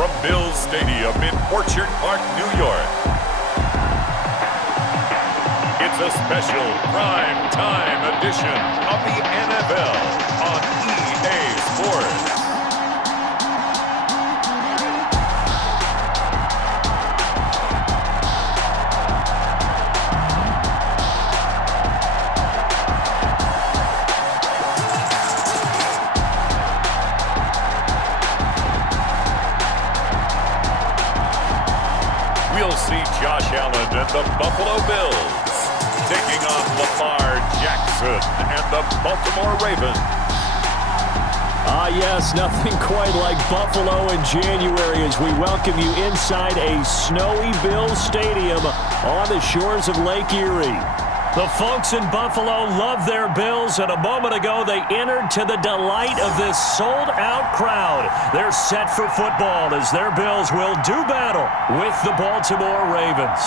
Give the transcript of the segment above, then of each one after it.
from Bills Stadium in Orchard Park, New York. It's a special prime time edition of the NFL on EA Sports. We'll see Josh Allen and the Buffalo Bills taking on Lamar Jackson and the Baltimore Ravens. Yes, nothing quite like Buffalo in January as we welcome you inside a snowy Bills Stadium on the shores of Lake Erie. The folks in Buffalo love their Bills, and a moment ago they entered to the delight of this sold-out crowd. They're set for football as their Bills will do battle with the Baltimore Ravens.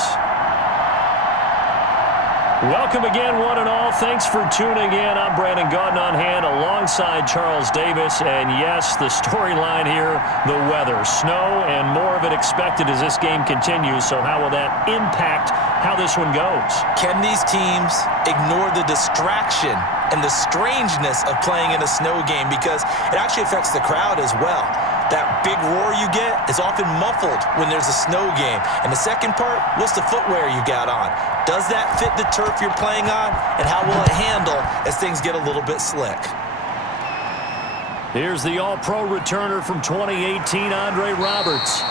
Welcome again, one and all. Thanks for tuning in. I'm Brandon Gaudin on hand alongside Charles Davis. And yes, the storyline here, the weather. Snow and more of it expected as this game continues. So how will that impact how this one goes? Can these teams ignore the distraction and the strangeness of playing in a snow game? Because it actually affects the crowd as well. That big roar you get is often muffled when there's a snow game. And the second part, what's the footwear you got on? Does that fit the turf you're playing on? And how will it handle as things get a little bit slick? Here's the all-pro returner from 2018, Andre Roberts.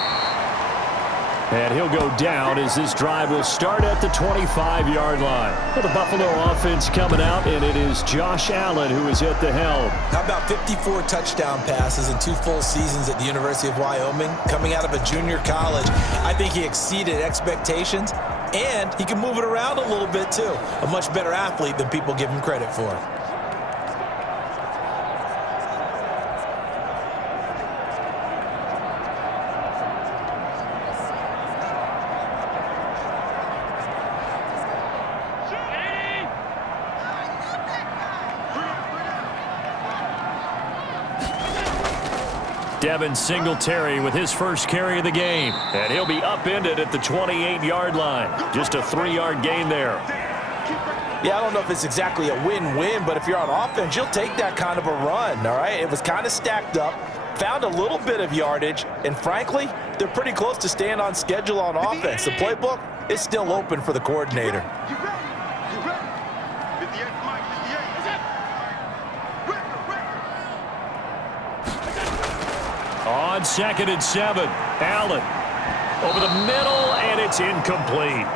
And he'll go down as this drive will start at the 25-yard line. Well, the Buffalo offense coming out, and it is Josh Allen who is at the helm. How about 54 touchdown passes in 2 full seasons at the University of Wyoming? Coming out of a junior college, I think he exceeded expectations, and he can move it around a little bit too. A much better athlete than people give him credit for. Devin Singletary with his first carry of the game. And he'll be upended at the 28-yard line. Just a 3-yard gain there. Yeah, I don't know if it's exactly a win-win, but if you're on offense, you'll take that kind of a run, all right? It was kind of stacked up, found a little bit of yardage, and frankly, they're pretty close to staying on schedule on offense. The playbook is still open for the coordinator. On 2nd and 7, Allen over the middle, and it's incomplete.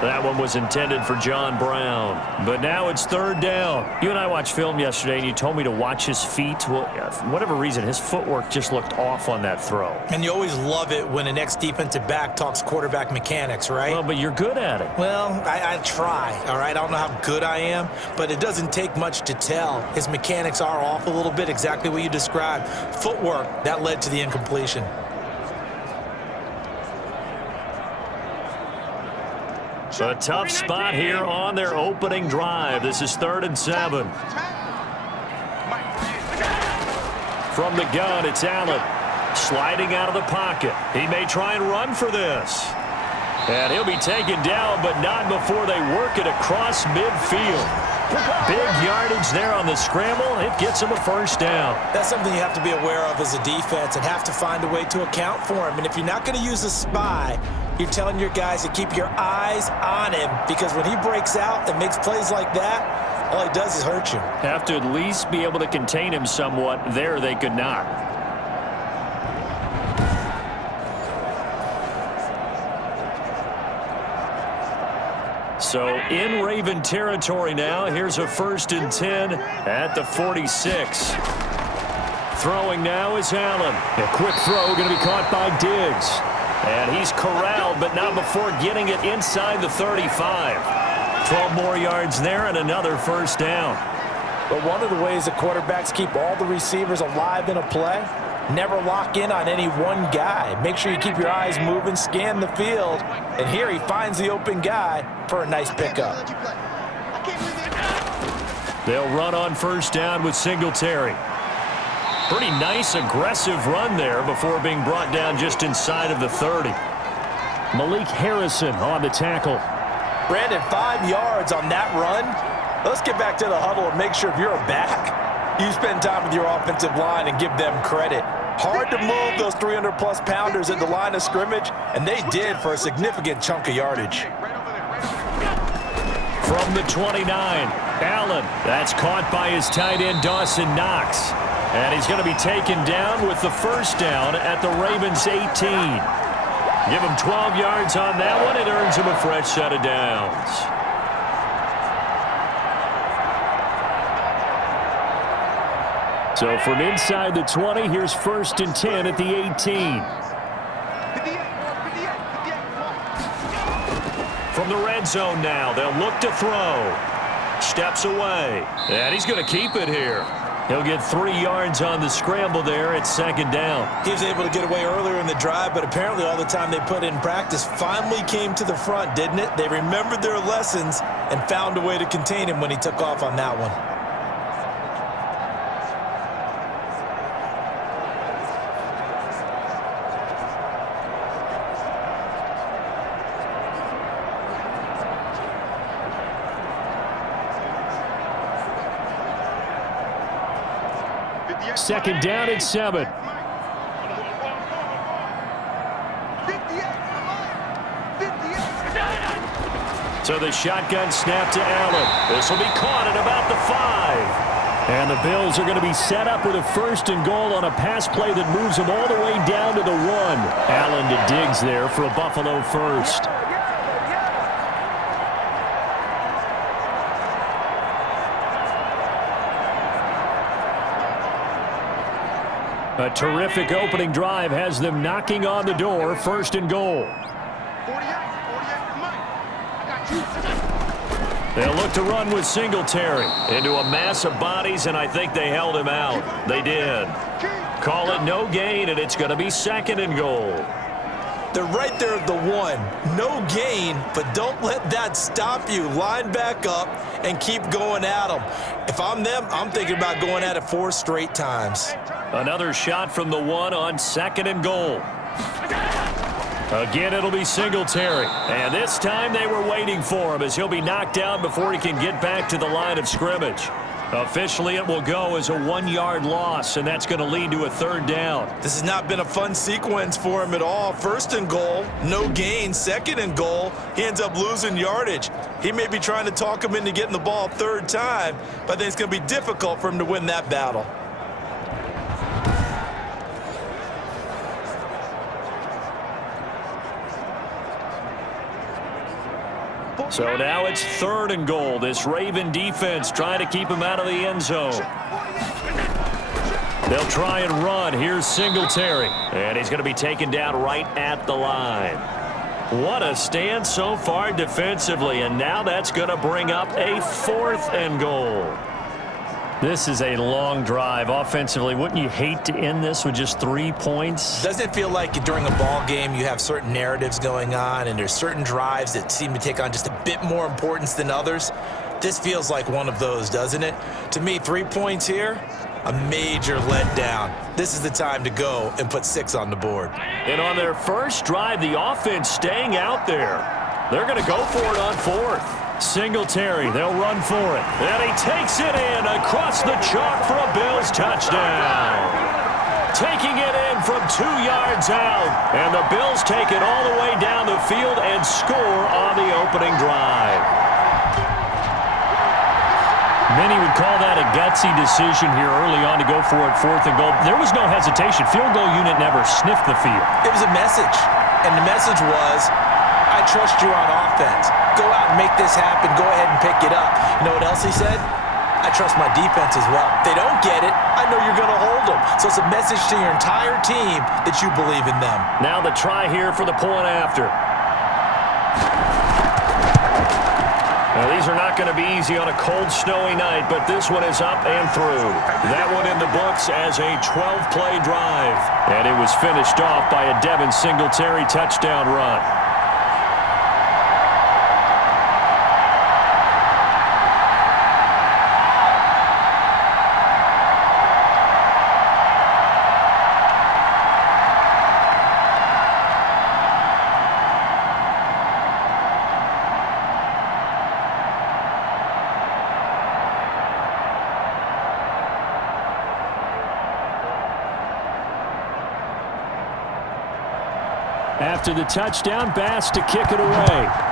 That one was intended for John Brown. But now it's 3rd down. You and I watched film yesterday, and you told me to watch his feet. Well, for whatever reason, his footwork just looked off on that throw. And you always love it when an ex-defensive back talks quarterback mechanics, right? Well, but you're good at it. Well, I try, all right? I don't know how good I am, but it doesn't take much to tell. His mechanics are off a little bit, exactly what you described. Footwork, that led to the incompletion. A tough spot here on their opening drive. This is 3rd and 7. From the gun, it's Allen. Sliding out of the pocket. He may try and run for this. And he'll be taken down, but not before they work it across midfield. Big yardage there on the scramble. It gets him a 1st down. That's something you have to be aware of as a defense and have to find a way to account for him. And if you're not going to use a spy, you're telling your guys to keep your eyes on him, because when he breaks out and makes plays like that, all he does is hurt you. Have to at least be able to contain him somewhat. There they could not. So in Raven territory now. Here's a 1st and 10 at the 46. Throwing now is Allen. A quick throw going to be caught by Diggs. And he's corralled, but not before getting it inside the 35. 12 more yards there and another 1st down. But one of the ways the quarterbacks keep all the receivers alive in a play, never lock in on any one guy. Make sure you keep your eyes moving, scan the field. And here he finds the open guy for a nice pickup. They'll run on 1st down with Singletary. Pretty nice, aggressive run there before being brought down just inside of the 30. Malik Harrison on the tackle. Brandon, 5 yards on that run. Let's get back to the huddle and make sure if you're a back, you spend time with your offensive line and give them credit. Hard to move those 300-plus pounders at the line of scrimmage, and they did for a significant chunk of yardage. From the 29, Allen. That's caught by his tight end, Dawson Knox. And he's going to be taken down with the first down at the Ravens' 18. Give him 12 yards on that one. It earns him a fresh set of downs. So from inside the 20, here's 1st and 10 at the 18. From the red zone now, they'll look to throw. Steps away, and he's going to keep it here. He'll get 3 yards on the scramble there at 2nd down. He was able to get away earlier in the drive, but apparently all the time they put in practice finally came to the front, didn't it? They remembered their lessons and found a way to contain him when he took off on that one. Second down at 7. So the shotgun snap to Allen. This will be caught at about the 5. And the Bills are going to be set up with a 1st and goal on a pass play that moves them all the way down to the 1. Allen to Diggs there for a Buffalo first. A terrific opening drive has them knocking on the door. 1st and goal. They'll look to run with Singletary into a mass of bodies, and I think they held him out. They did. Call it no gain, and it's going to be 2nd and goal. They're right there at the 1. No gain, but don't let that stop you. Line back up and keep going at them. If I'm them, I'm thinking about going at it 4 straight times. Another shot from the 1 on 2nd and goal. Again, it'll be Singletary. And this time they were waiting for him as he'll be knocked down before he can get back to the line of scrimmage. Officially, it will go as a 1-yard loss, and that's going to lead to a 3rd down. This has not been a fun sequence for him at all. 1st and goal, no gain. 2nd and goal, he ends up losing yardage. He may be trying to talk him into getting the ball 3rd time, but I think it's going to be difficult for him to win that battle. So now it's 3rd and goal. This Raven defense trying to keep him out of the end zone. They'll try and run. Here's Singletary. And he's going to be taken down right at the line. What a stand so far defensively. And now that's going to bring up a 4th and goal. This is a long drive offensively. Wouldn't you hate to end this with just 3 points? Doesn't it feel like during a ball game you have certain narratives going on and there's certain drives that seem to take on just a bit more importance than others? This feels like one of those, doesn't it? To me, 3 points here, a major letdown. This is the time to go and put 6 on the board. And on their first drive, the offense staying out there. They're going to go for it on 4th. Singletary, they'll run for it. And he takes it in across the chalk for a Bills touchdown. Taking it in from 2 yards out. And the Bills take it all the way down the field and score on the opening drive. Many would call that a gutsy decision here early on to go for it 4th and goal. There was no hesitation. Field goal unit never sniffed the field. It was a message. And the message was, I trust you on offense. Go out and make this happen. Go ahead and pick it up. You know what else he said? I trust my defense as well. If they don't get it, I know you're going to hold them. So it's a message to your entire team that you believe in them. Now the try here for the point after. Now these are not going to be easy on a cold, snowy night, but this one is up and through. That one in the books as a 12-play drive. And it was finished off by a Devin Singletary touchdown run. After the touchdown, Bass to kick it away.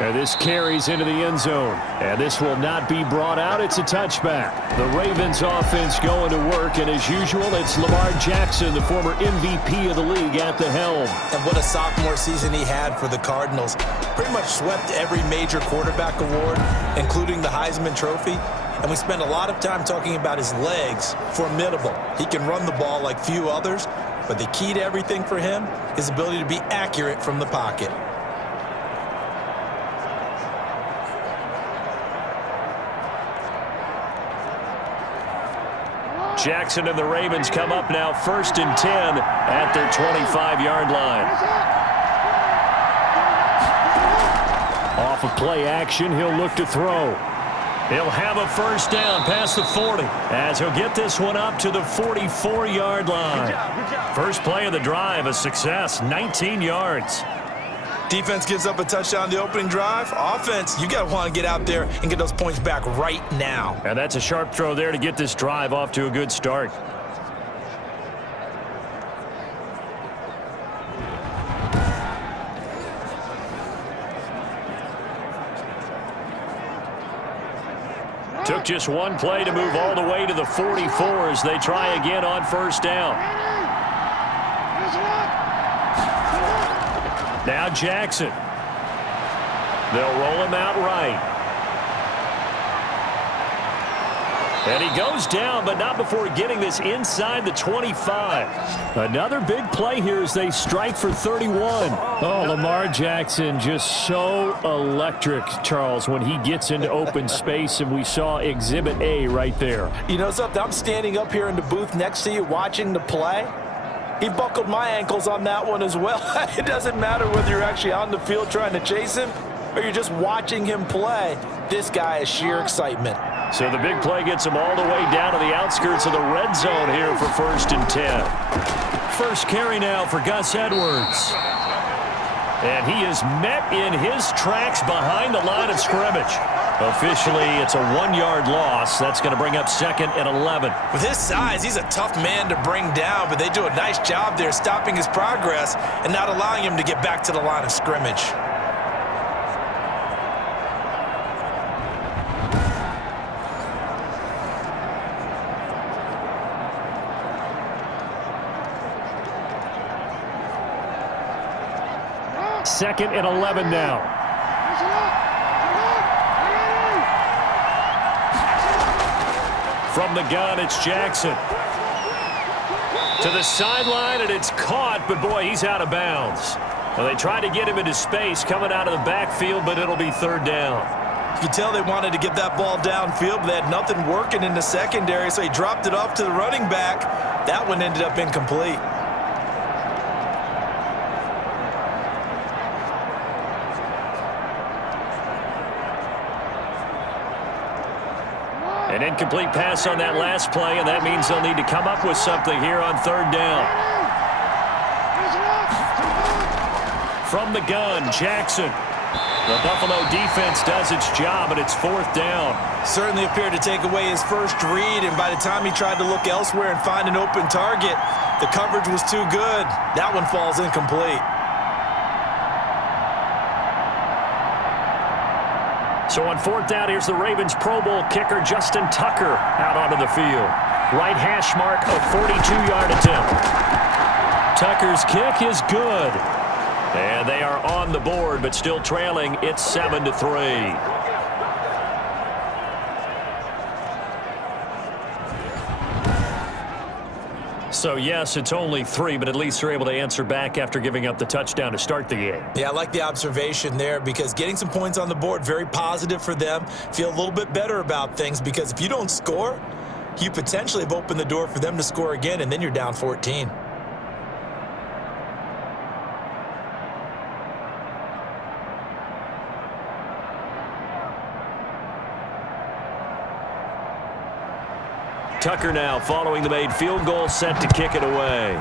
And this carries into the end zone. And this will not be brought out. It's a touchback. The Ravens offense going to work. And as usual, it's Lamar Jackson, the former MVP of the league, at the helm. And what a sophomore season he had for the Cardinals. Pretty much swept every major quarterback award, including the Heisman Trophy. And we spent a lot of time talking about his legs. Formidable. He can run the ball like few others. But the key to everything for him is the ability to be accurate from the pocket. Jackson and the Ravens come up now 1st and 10 at their 25-yard line. Off of play action, he'll look to throw. He'll have a first down past the 40 as he'll get this one up to the 44-yard line. First play of the drive, a success, 19 yards. Defense gives up a touchdown the opening drive. Offense, you got to want to get out there and get those points back right now. And that's a sharp throw there to get this drive off to a good start. Took just one play to move all the way to the 44 as they try again on first down. Now Jackson. They'll roll him out right. And he goes down, but not before getting this inside the 25. Another big play here as they strike for 31. Oh, Lamar Jackson just so electric, Charles, when he gets into open space, and we saw Exhibit A right there. You know something? I'm standing up here in the booth next to you watching the play. He buckled my ankles on that one as well. It doesn't matter whether you're actually on the field trying to chase him or you're just watching him play. This guy is sheer excitement. So the big play gets him all the way down to the outskirts of the red zone here for 1st and 10. First carry now for Gus Edwards. And he is met in his tracks behind the line of scrimmage. Officially, it's a 1-yard loss. That's going to bring up 2nd and 11. With his size, he's a tough man to bring down, but they do a nice job there stopping his progress and not allowing him to get back to the line of scrimmage. Second and 11 now. From the gun, it's Jackson. To the sideline, and it's caught, but boy, he's out of bounds. Well, they tried to get him into space coming out of the backfield, but it'll be 3rd down. You can tell they wanted to get that ball downfield, but they had nothing working in the secondary, so he dropped it off to the running back. That one ended up incomplete. An incomplete pass on that last play, and that means they'll need to come up with something here on 3rd down. From the gun, Jackson. The Buffalo defense does its job, and it's 4th down. Certainly appeared to take away his first read, and by the time he tried to look elsewhere and find an open target, the coverage was too good. That one falls incomplete. So on 4th down, here's the Ravens Pro Bowl kicker Justin Tucker out onto the field. Right hash mark, a 42-yard attempt. Tucker's kick is good. And they are on the board, but still trailing. It's 7-3. So, yes, it's only 3, but at least they're able to answer back after giving up the touchdown to start the game. Yeah, I like the observation there because getting some points on the board, very positive for them. Feel a little bit better about things because if you don't score, you potentially have opened the door for them to score again, and then you're down 14. Tucker now following the made field goal, set to kick it away.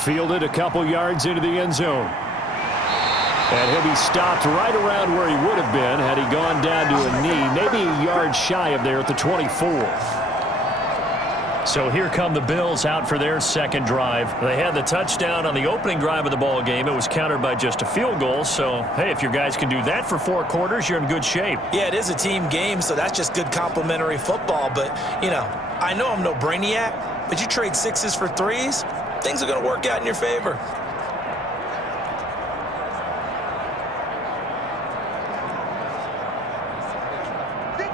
Fielded a couple yards into the end zone. And he'll be stopped right around where he would have been had he gone down to a knee, maybe a yard shy of there at the 24. So here come the Bills out for their second drive. They had the touchdown on the opening drive of the ball game. It was countered by just a field goal. So, hey, if your guys can do that for 4 quarters, you're in good shape. Yeah, it is a team game, so that's just good complimentary football. But, you know, I know I'm no brainiac, but you trade 6s for 3s, things are going to work out in your favor.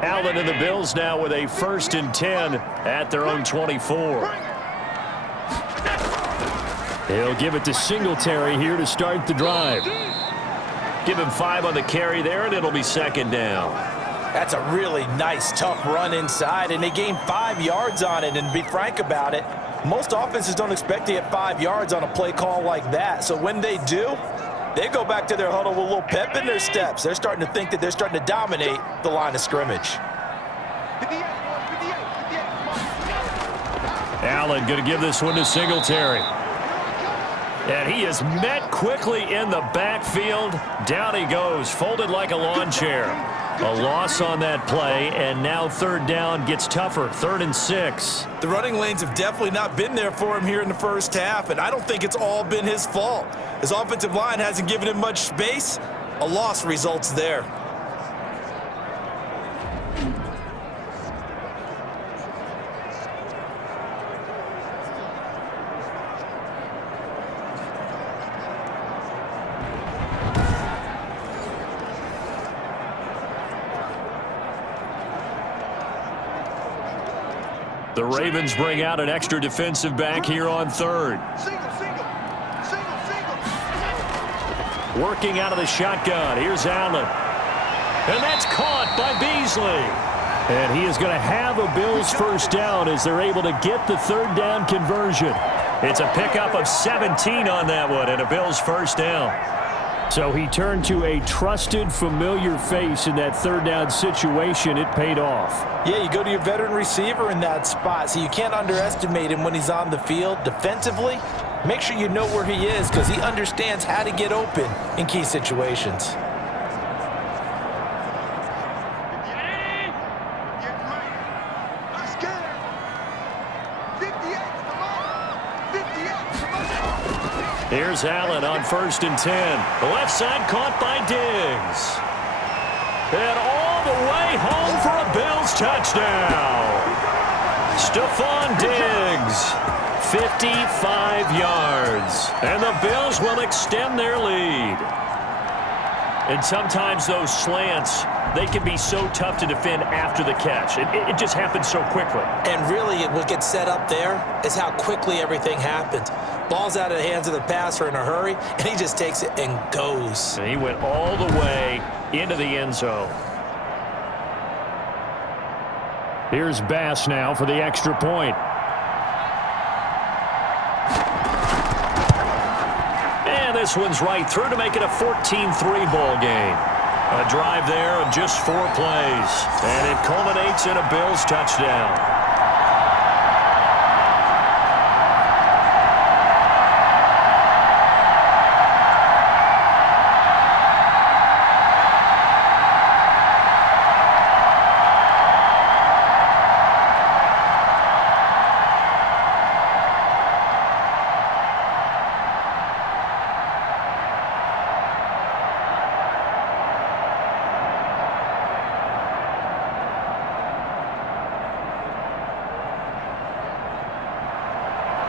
Allen and the Bills now with a 1st and 10 at their own 24. He'll give it to Singletary here to start the drive. Give him 5 on the carry there, and it'll be 2nd down. That's a really nice, tough run inside, and they gained 5 yards on it. And to be frank about it, most offenses don't expect to get 5 yards on a play call like that. So when they do, they go back to their huddle with a little pep in their steps. They're starting to think that they're starting to dominate the line of scrimmage. Allen going to give this one to Singletary. And he is met quickly in the backfield. Down he goes, folded like a lawn chair. A loss on that play, and now 3rd down gets tougher, 3rd and 6. The running lanes have definitely not been there for him here in the first half, and I don't think it's all been his fault. His offensive line hasn't given him much space. A loss results there. The Ravens bring out an extra defensive back here on 3rd. Working out of the shotgun. Here's Allen. And that's caught by Beasley. And he is going to have a Bills 1st down as they're able to get the 3rd down conversion. It's a pickup of 17 on that one and a Bills 1st down. So he turned to a trusted, familiar face in that 3rd down situation. It paid off. Yeah, you go to your veteran receiver in that spot, so you can't underestimate him when he's on the field. Defensively, make sure you know where he is because he understands how to get open in key situations. Here's Allen on 1st and 10. The left side caught by Diggs. And all the way home for a Bills touchdown. Stephon Diggs, 55 yards. And the Bills will extend their lead. And sometimes those slants, they can be so tough to defend after the catch. It just happens so quickly. And really, what gets set up there is how quickly everything happens. Ball's out of the hands of the passer in a hurry, and he just takes it and goes. And he went all the way into the end zone. Here's Bass now for the extra point. And this one's right through to make it a 14-3 ball game. A drive there of just 4 plays. And it culminates in a Bills touchdown.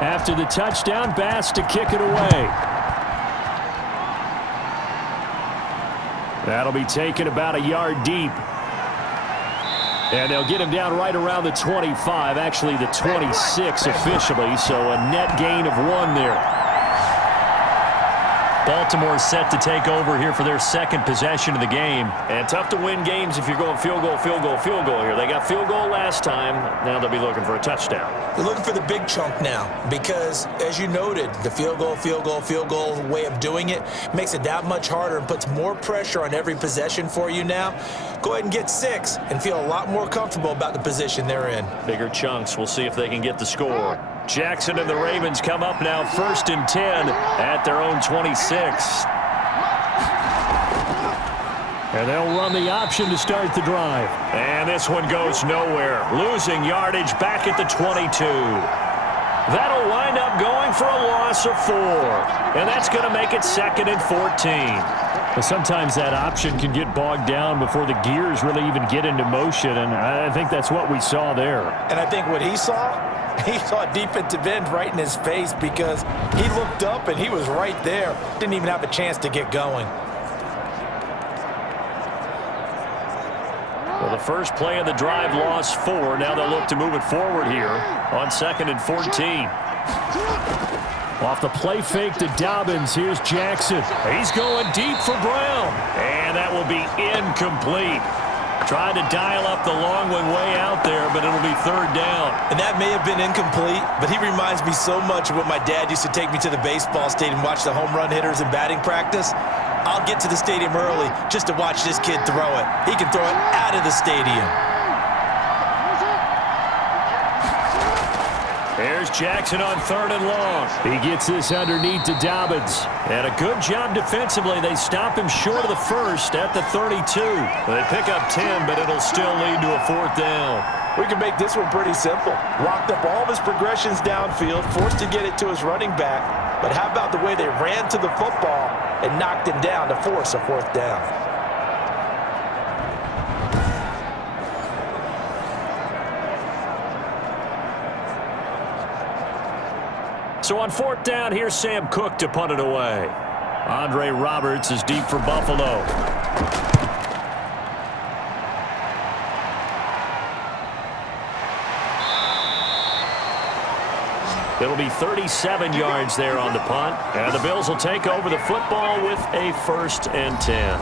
After the touchdown, Bass to kick it away. That'll be taken about a yard deep. And they'll get him down right around the 25, actually the 26 officially, so a net gain of 1 there. Baltimore set to take over here for their 2nd possession of the game. And tough to win games if you're going field goal, field goal, field goal here. They got field goal last time. Now they'll be looking for a touchdown. They're looking for the big chunk now because, as you noted, the field goal way of doing it makes it that much harder and puts more pressure on every possession for you now. Go ahead and get 6 and feel a lot more comfortable about the position they're in. Bigger chunks. We'll see if they can get the score. Jackson and the Ravens come up now 1st and 10 at their own 26. And they'll run the option to start the drive. And this one goes nowhere. Losing yardage back at the 22. That'll wind up going for a loss of 4. And that's going to make it 2nd and 14. Well, sometimes that option can get bogged down before the gears really even get into motion, and I think that's what we saw there. And I think what he saw a defensive end right in his face because he looked up and he was right there. Didn't even have a chance to get going. Well, the first play of the drive lost 4. Now they'll look to move it forward here on 2nd and 14. Off the play fake to Dobbins. Here's Jackson. He's going deep for Brown. And that will be incomplete. Tried to dial up the long one way out there, but it'll be 3rd down. And that may have been incomplete, but he reminds me so much of when my dad used to take me to the baseball stadium and watch the home run hitters in batting practice. I'll get to the stadium early just to watch this kid throw it. He can throw it out of the stadium. There's Jackson on 3rd and long. He gets this underneath to Dobbins. And a good job defensively. They stop him short of the first at the 32. They pick up 10, but it'll still lead to a 4th down. We can make this one pretty simple. Locked up all of his progressions downfield, forced to get it to his running back. But how about the way they ran to the football and knocked him down to force a 4th down? So on 4th down, here's Sam Cook to punt it away. Andre Roberts is deep for Buffalo. It'll be 37 yards there on the punt. And the Bills will take over the football with a 1st and 10.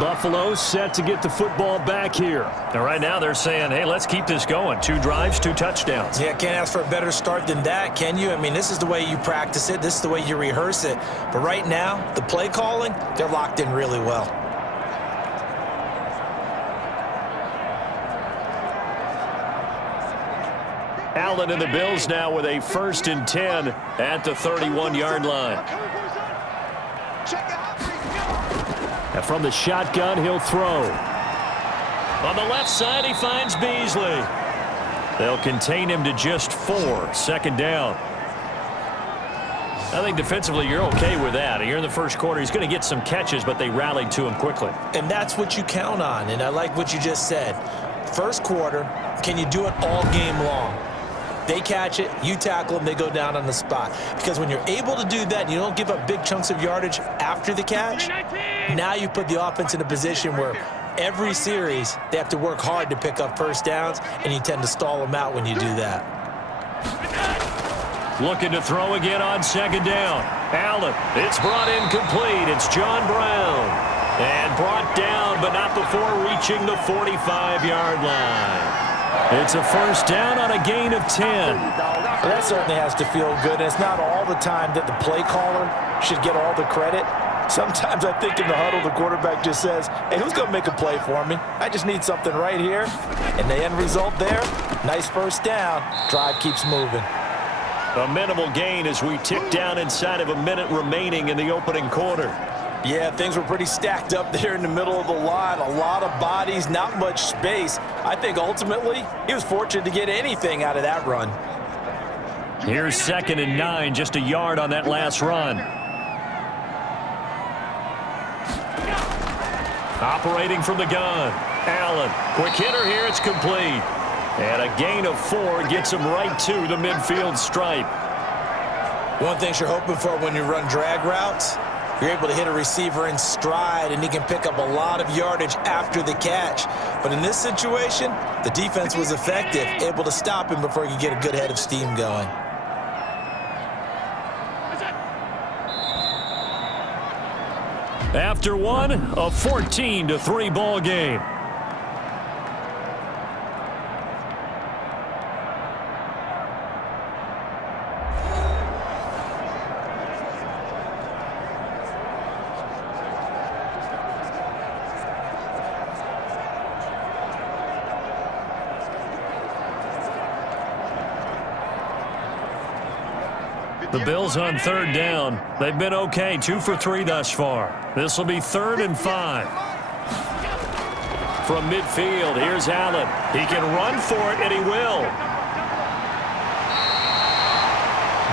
Buffalo set to get the football back here. And right now they're saying, hey, let's keep this going. 2 drives, 2 touchdowns. Yeah, can't ask for a better start than that, can you? I mean, this is the way you practice it. This is the way you rehearse it. But right now, the play calling, they're locked in really well. Allen and the Bills now with a 1st and 10 at the 31-yard line. And from the shotgun, he'll throw. On the left side, he finds Beasley. They'll contain him to just 4. 2nd down. I think defensively you're okay with that. Here in the first quarter, he's going to get some catches, but they rallied to him quickly. And that's what you count on, and I like what you just said. First quarter, can you do it all game long? They catch it, you tackle them, they go down on the spot. Because when you're able to do that, you don't give up big chunks of yardage after the catch, now you put the offense in a position where every series they have to work hard to pick up 1st downs, and you tend to stall them out when you do that. Looking to throw again on 2nd down. Allen, it's brought in complete. It's John Brown. And brought down, but not before reaching the 45-yard line. It's a 1st down on a gain of 10. Well, that certainly has to feel good. And it's not all the time that the play caller should get all the credit. Sometimes I think in the huddle, the quarterback just says, hey, who's going to make a play for me? I just need something right here. And the end result there, nice 1st down. Drive keeps moving. A minimal gain as we tick down inside of a minute remaining in the opening quarter. Yeah, things were pretty stacked up there in the middle of the line. A lot of bodies, not much space. I think ultimately he was fortunate to get anything out of that run. Here's 2nd and 9, just a yard on that last run. Operating from the gun. Allen, quick hitter here, it's complete. And a gain of 4 gets him right to the midfield stripe. One thing you're hoping for when you run drag routes, you're able to hit a receiver in stride, and he can pick up a lot of yardage after the catch. But in this situation, the defense was effective, able to stop him before he could get a good head of steam going. After one, a 14-3 ball game. The Bills on 3rd down. They've been okay, 2 for 3 thus far. This will be 3rd and 5. from midfield. Here's Allen. He can run for it, and he will.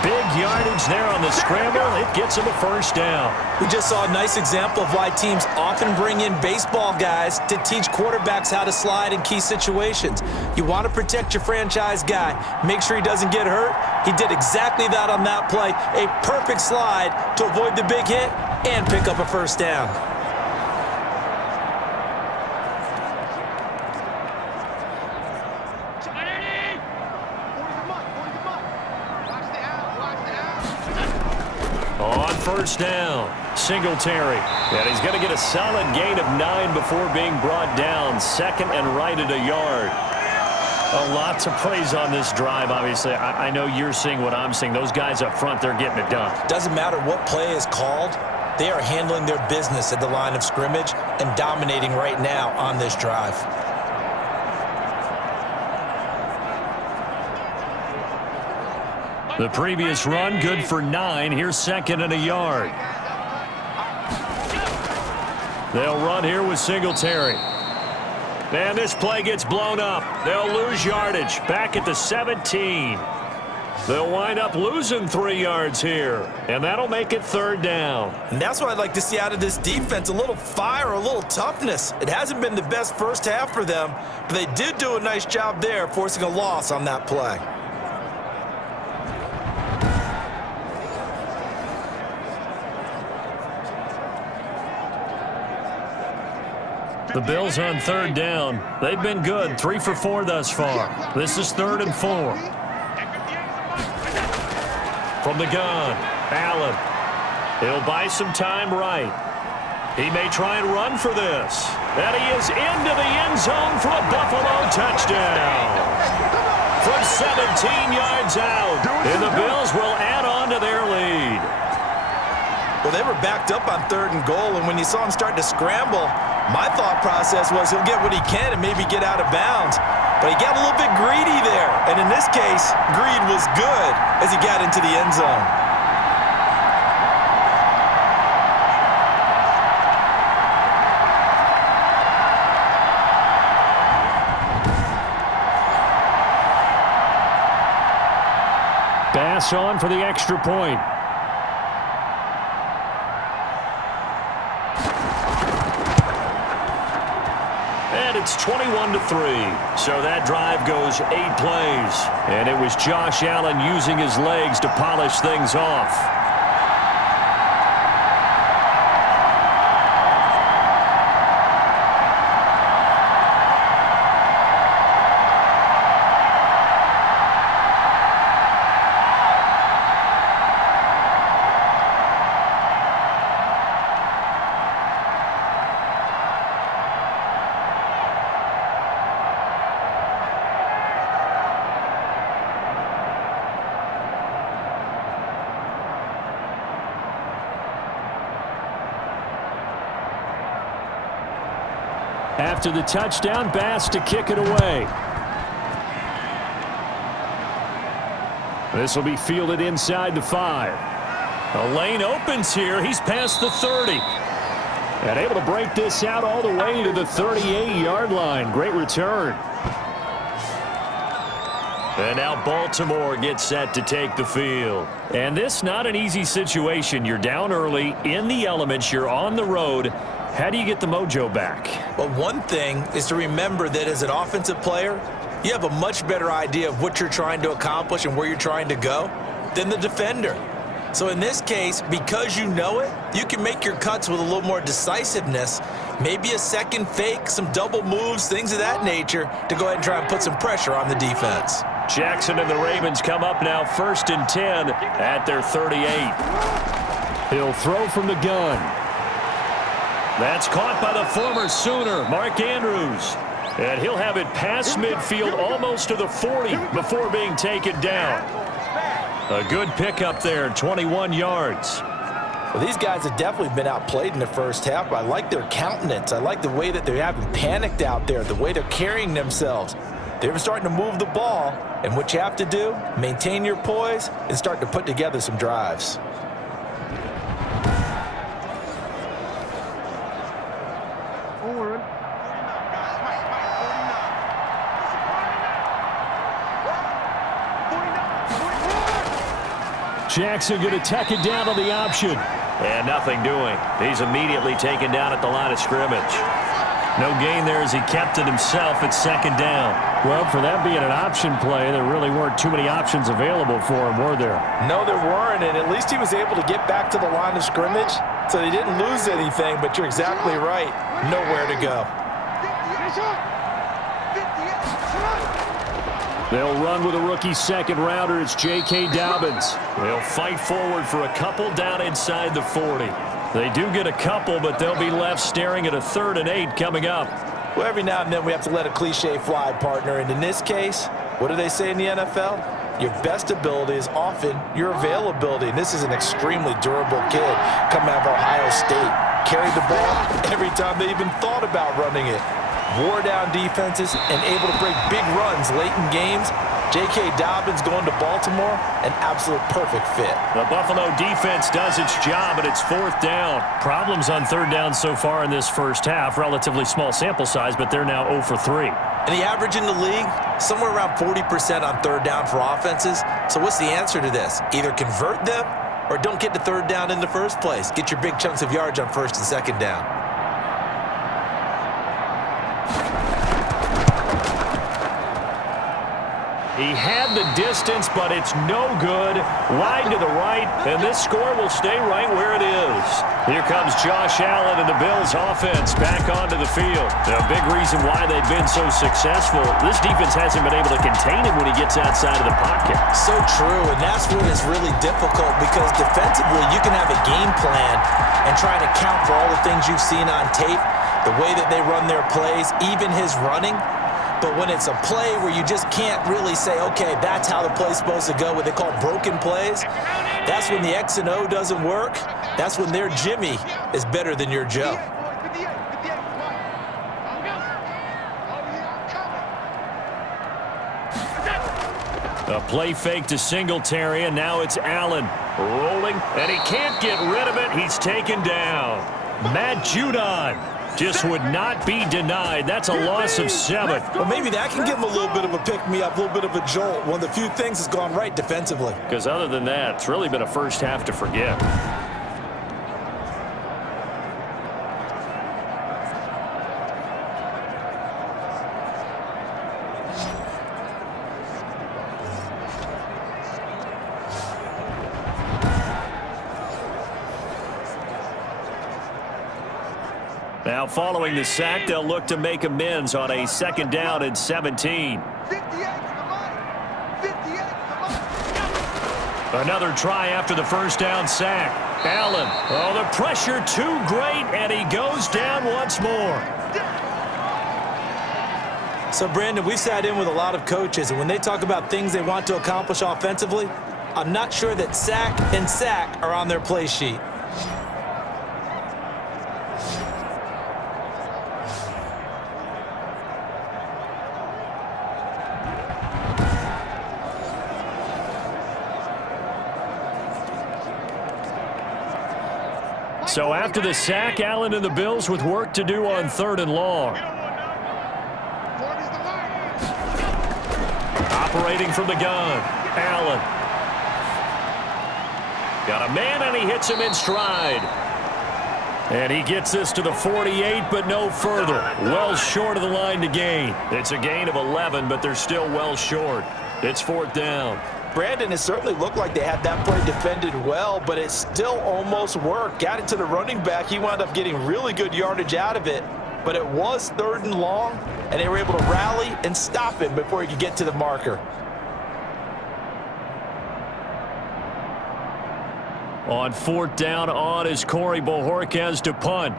Big yardage there on the scramble. It gets him a first down. We just saw a nice example of why teams often bring in baseball guys to teach quarterbacks how to slide in key situations. You want to protect your franchise guy. Make sure he doesn't get hurt. He did exactly that on that play. A perfect slide to avoid the big hit and pick up a first down. On first down, Singletary. And he's going to get a solid gain of 9 before being brought down. Second and right at a yard. Lots of praise on this drive, obviously. I know you're seeing what I'm seeing. Those guys up front, they're getting it done. Doesn't matter what play is called. They are handling their business at the line of scrimmage and dominating right now on this drive. The previous run, good for 9. Here's second and a yard. They'll run here with Singletary. And this play gets blown up. They'll lose yardage. Back at the 17. They'll wind up losing 3 yards here. And that'll make it third down. And that's what I'd like to see out of this defense. A little fire, a little toughness. It hasn't been the best first half for them, but they did do a nice job there forcing a loss on that play. The Bills on third down. They've been good. 3 for 4 thus far. This is 3rd and 4. From the gun, Allen. He'll buy some time right. He may try and run for this. And he is into the end zone for a Buffalo touchdown. From 17 yards out. And the Bills will add on to their lead. Well, they were backed up on 3rd and goal, and when you saw him start to scramble, my thought process was he'll get what he can and maybe get out of bounds. But he got a little bit greedy there. And in this case, greed was good as he got into the end zone. Pass on for the extra point. And it's 21-3. So that drive goes 8 plays. And it was Josh Allen using his legs to polish things off. After the touchdown, Bass to kick it away. This will be fielded inside the 5. A lane opens here. He's past the 30. And able to break this out all the way to the 38-yard line. Great return. And now Baltimore gets set to take the field. And this not an easy situation. You're down early, in the elements, you're on the road. How do you get the mojo back? Well, one thing is to remember that as an offensive player, you have a much better idea of what you're trying to accomplish and where you're trying to go than the defender. So in this case, because you know it, you can make your cuts with a little more decisiveness, maybe a second fake, some double moves, things of that nature, to go ahead and try and put some pressure on the defense. Jackson and the Ravens come up now 1st and 10 at their 38. He'll throw from the gun. That's caught by the former Sooner, Mark Andrews. And he'll have it past midfield almost to the 40 before being taken down. A good pickup there, 21 yards. Well, these guys have definitely been outplayed in the first half, but I like their countenance. I like the way that they're having panicked out there, the way they're carrying themselves. They're starting to move the ball, and what you have to do, maintain your poise and start to put together some drives. Jackson going to tuck it down on the option. And nothing doing. He's immediately taken down at the line of scrimmage. No gain there as he kept it himself at second down. Well, for that being an option play, there really weren't too many options available for him, were there? No, there weren't, and at least he was able to get back to the line of scrimmage, so they didn't lose anything, but you're exactly right. Nowhere to go. They'll run with a rookie second rounder. It's J.K. Dobbins. They'll fight forward for a couple down inside the 40. They do get a couple, but they'll be left staring at a 3rd and 8 coming up. Well, every now and then we have to let a cliche fly, partner. And in this case, what do they say in the NFL? Your best ability is often your availability. And this is an extremely durable kid coming out of Ohio State. Carried the ball every time they even thought about running it. Wore down defenses and able to break big runs late in games. J.K. Dobbins going to Baltimore, an absolute perfect fit. The Buffalo defense does its job, and it's 4th down. Problems on 3rd down so far in this first half. Relatively small sample size, but they're now 0 for 3. And the average in the league, somewhere around 40% on 3rd down for offenses. So what's the answer to this? Either convert them or don't get to 3rd down in the first place. Get your big chunks of yards on 1st and 2nd down. He had the distance, but it's no good. Wide to the right, and this score will stay right where it is. Here comes Josh Allen and the Bills offense back onto the field. A big reason why they've been so successful, this defense hasn't been able to contain him when he gets outside of the pocket. So true, and that's when it's really difficult because defensively you can have a game plan and try to count for all the things you've seen on tape, the way that they run their plays, even his running. But when it's a play where you just can't really say, okay, that's how the play's supposed to go, what they call broken plays, that's when the X and O doesn't work. That's when their Jimmy is better than your Joe. A play fake to Singletary, and now it's Allen rolling, and he can't get rid of it. He's taken down. Matt Judon just would not be denied. That's a loss of 7. Well, maybe that can give him a little bit of a pick-me-up, a little bit of a jolt. One of the few things that's gone right defensively. Because other than that, it's really been a first half to forget. Now, following the sack, they'll look to make amends on a 2nd down and 17. Another try after the first down sack. Allen, oh, the pressure too great, and he goes down once more. So, Brandon, we've sat in with a lot of coaches, and when they talk about things they want to accomplish offensively, I'm not sure that sack and sack are on their play sheet. So after the sack, Allen and the Bills with work to do on 3rd and long. Operating from the gun, Allen. Got a man, and he hits him in stride. And he gets this to the 48, but no further. Well short of the line to gain. It's a gain of 11, but they're still well short. It's 4th down. Brandon, it certainly looked like they had that play defended well, but it still almost worked. Got it to the running back. He wound up getting really good yardage out of it, but it was 3rd and long, and they were able to rally and stop him before he could get to the marker. On 4th down on is Corey Bojorquez to punt.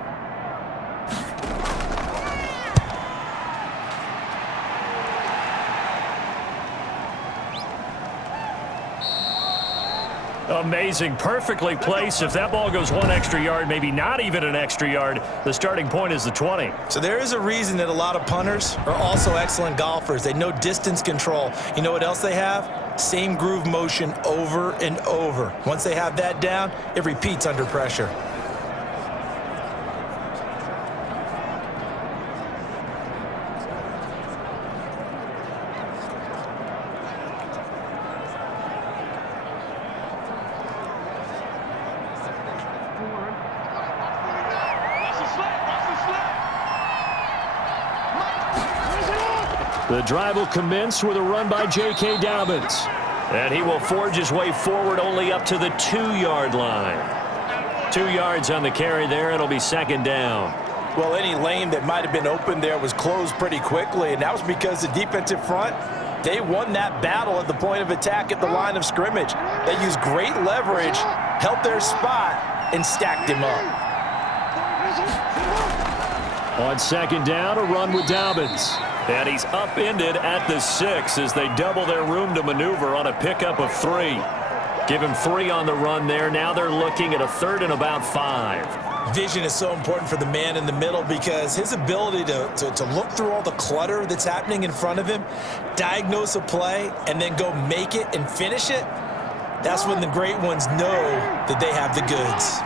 Amazing, perfectly placed. If that ball goes 1 extra yard, maybe not even an extra yard, the starting point is the 20. So there is a reason that a lot of punters are also excellent golfers. They know distance control. You know what else they have? Same groove motion over and over. Once they have that down, it repeats under pressure. The drive will commence with a run by J.K. Dobbins. And he will forge his way forward only up to the 2-yard line. 2 yards on the carry there. It'll be second down. Well, any lane that might have been open there was closed pretty quickly, and that was because the defensive front, they won that battle at the point of attack at the line of scrimmage. They used great leverage, held their spot, and stacked him up. On second down, a run with Dobbins. And he's upended at the 6 as they double their room to maneuver on a pickup of 3. Give him 3 on the run there. Now they're looking at a 3rd and about 5. Vision is so important for the man in the middle because his ability to look through all the clutter that's happening in front of him, diagnose a play, and then go make it and finish it, that's when the great ones know that they have the goods.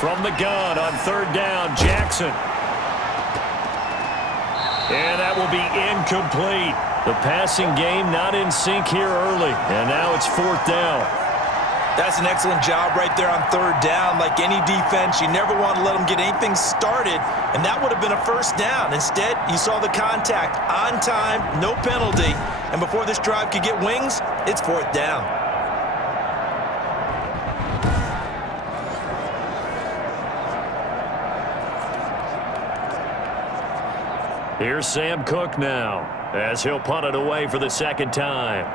From the gun on 3rd down, Jackson. And that will be incomplete. The passing game not in sync here early. And now it's 4th down. That's an excellent job right there on 3rd down. Like any defense, you never want to let them get anything started, and that would have been a 1st down. Instead, you saw the contact on time, no penalty, and before this drive could get wings, it's 4th down. Here's Sam Cook now as he'll punt it away for the 2nd time.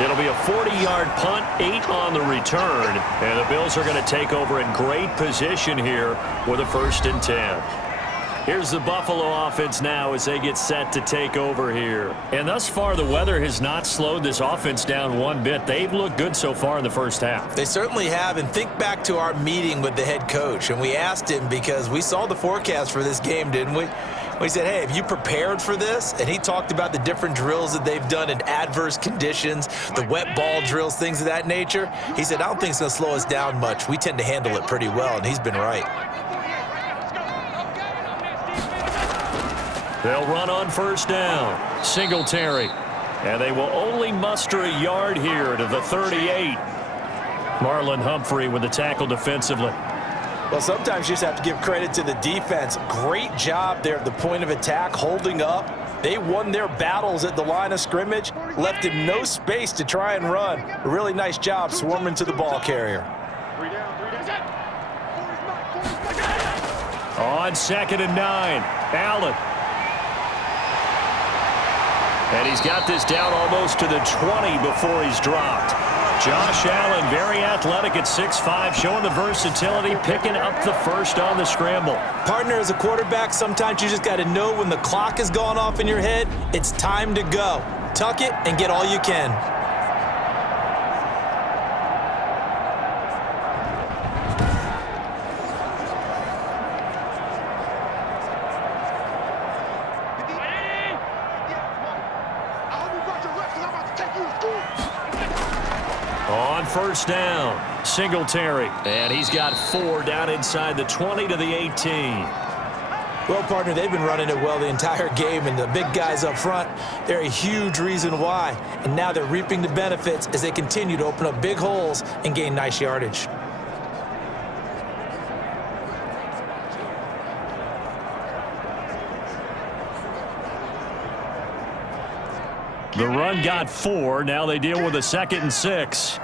It'll be a 40-yard punt, 8 on the return, and the Bills are going to take over in great position here with a 1st and 10. Here's the Buffalo offense now as they get set to take over here. And thus far, the weather has not slowed this offense down one bit. They've looked good so far in the first half. They certainly have, and think back to our meeting with the head coach, and we asked him because we saw the forecast for this game, didn't we? We said, hey, have you prepared for this? And he talked about the different drills that they've done in adverse conditions, the wet ball drills, things of that nature. He said, I don't think it's going to slow us down much. We tend to handle it pretty well, and he's been right. They'll run on 1st down. Singletary. And they will only muster a yard here to the 38. Marlon Humphrey with the tackle defensively. Well, sometimes you just have to give credit to the defense. Great job there at the point of attack, holding up. They won their battles at the line of scrimmage, left him no space to try and run. A really nice job swarming to the ball carrier. On 2nd and 9, Allen. And he's got this down almost to the 20 before he's dropped. Josh Allen, very athletic at 6'5", showing the versatility, picking up the 1st on the scramble. Partner, as a quarterback, sometimes you just got to know when the clock has gone off in your head, it's time to go. Tuck it and get all you can. On 1st down, Singletary. And he's got 4 down inside the 20 to the 18. Well, partner, they've been running it well the entire game, and the big guys up front, they're a huge reason why. And now they're reaping the benefits as they continue to open up big holes and gain nice yardage. The run got 4. Now they deal with a 2nd and 6.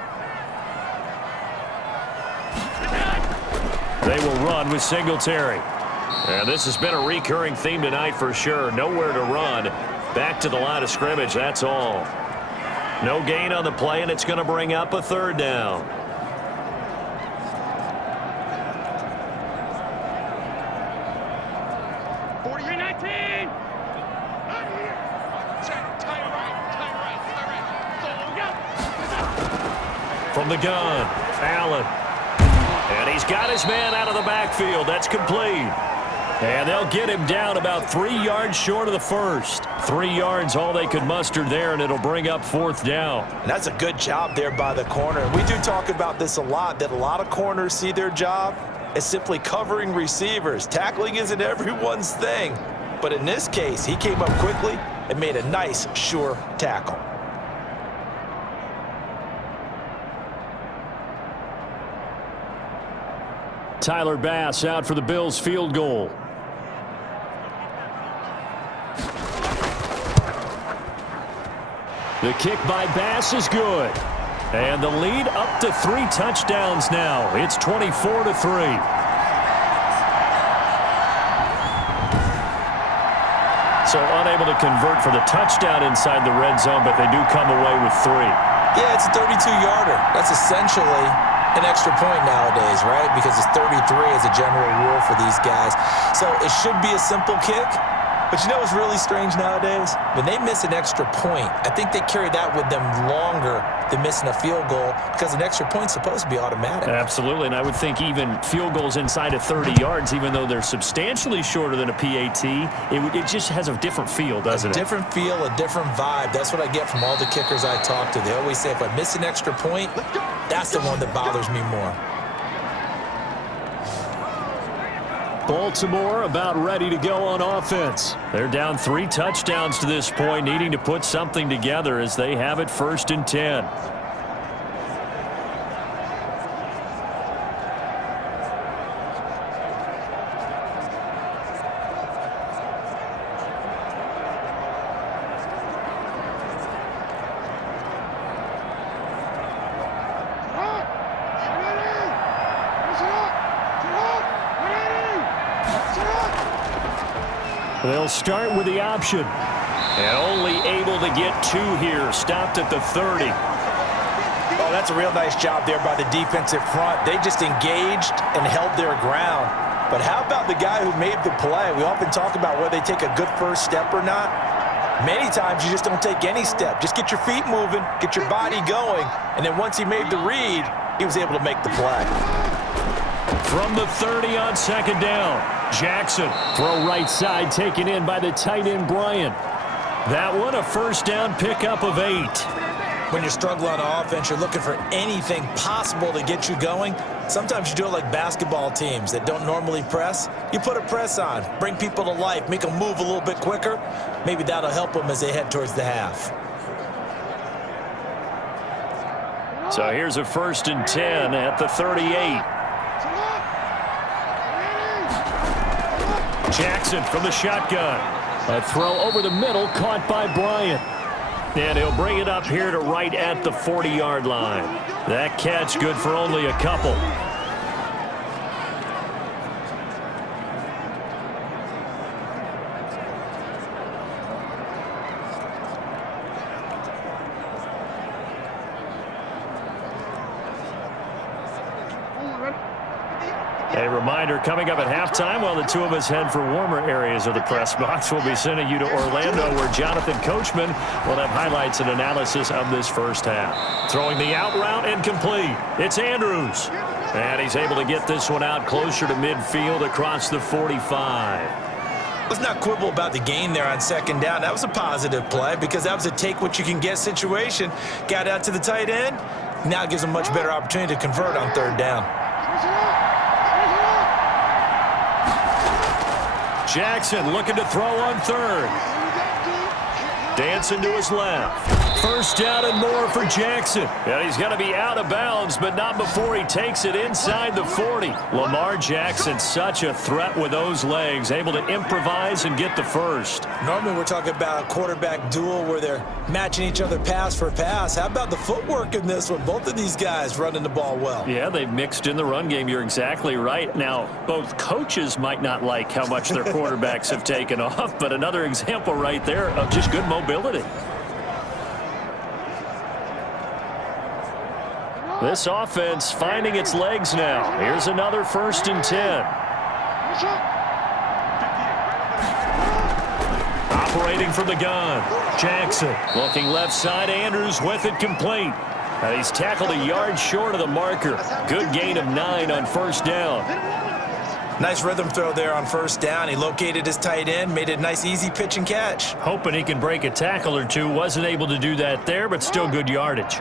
They will run with Singletary. And this has been a recurring theme tonight for sure. Nowhere to run. Back to the line of scrimmage, that's all. No gain on the play, and it's going to bring up a 3rd down. From the gun, Allen. And he's got his man out of the backfield. That's complete. And they'll get him down about 3 yards short of the 1st. 3 yards all they could muster there, and it'll bring up 4th down. And that's a good job there by the corner. We do talk about this a lot, that a lot of corners see their job as simply covering receivers. Tackling isn't everyone's thing. But in this case, he came up quickly and made a nice, sure tackle. Tyler Bass out for the Bills field goal. The kick by Bass is good. And the lead up to 3 touchdowns now. It's 24-3. So unable to convert for the touchdown inside the red zone, but they do come away with 3. Yeah, it's a 32-yarder. That's essentially an extra point nowadays, right? Because it's 33 as a general rule for these guys. So it should be a simple kick. But you know what's really strange nowadays? When they miss an extra point, I think they carry that with them longer than missing a field goal because an extra point's supposed to be automatic. Absolutely, and I would think even field goals inside of 30 yards, even though they're substantially shorter than a PAT, it just has a different feel, doesn't it? A different feel, a different vibe. That's what I get from all the kickers I talk to. They always say if I miss an extra point, that's the one that bothers me more. Baltimore about ready to go on offense. They're down 3 touchdowns to this point, needing to put something together as they have it 1st and 10. They'll start with the option. And only able to get 2 here. Stopped at the 30. Oh, that's a real nice job there by the defensive front. They just engaged and held their ground. But how about the guy who made the play? We often talk about whether they take a good first step or not. Many times you just don't take any step. Just get your feet moving, get your body going, and then once he made the read, he was able to make the play. From the 30 on 2nd down. Jackson, throw right side, taken in by the tight end, Bryant. That one, a 1st down pickup of 8. When you're struggling on offense, you're looking for anything possible to get you going. Sometimes you do it like basketball teams that don't normally press. You put a press on, bring people to life, make them move a little bit quicker. Maybe that'll help them as they head towards the half. So here's a 1st and 10 at the 38. Jackson from the shotgun. A throw over the middle, caught by Bryant. And he'll bring it up here to right at the 40-yard line. That catch good for only a couple. A reminder, coming up at halftime, while the 2 of us head for warmer areas of the press box, we'll be sending you to Orlando, where Jonathan Coachman will have highlights and analysis of this first half. Throwing the out route and complete. It's Andrews. And he's able to get this one out closer to midfield across the 45. Let's not quibble about the gain there on 2nd down. That was a positive play because that was a take-what-you-can-get situation. Got out to the tight end. Now it gives him a much better opportunity to convert on 3rd down. Jackson looking to throw on 3rd. Dancing to his left. 1st down and more for Jackson. And he's going to be out of bounds, but not before he takes it inside the 40. Lamar Jackson, such a threat with those legs, able to improvise and get the 1st. Normally we're talking about a quarterback duel where they're matching each other pass for pass. How about the footwork in this one? Both of these guys running the ball well. Yeah, they've mixed in the run game. You're exactly right. Now, both coaches might not like how much their quarterbacks have taken off, but another example right there of just good mobility. This offense finding its legs now. Here's another 1st and 10. Operating from the gun. Jackson looking left side. Andrews with it complete. He's tackled a yard short of the marker. Good gain of 9 on 1st down. Nice rhythm throw there on 1st down. He located his tight end, made it a nice easy pitch and catch. Hoping he can break a tackle or two. Wasn't able to do that there, but still good yardage.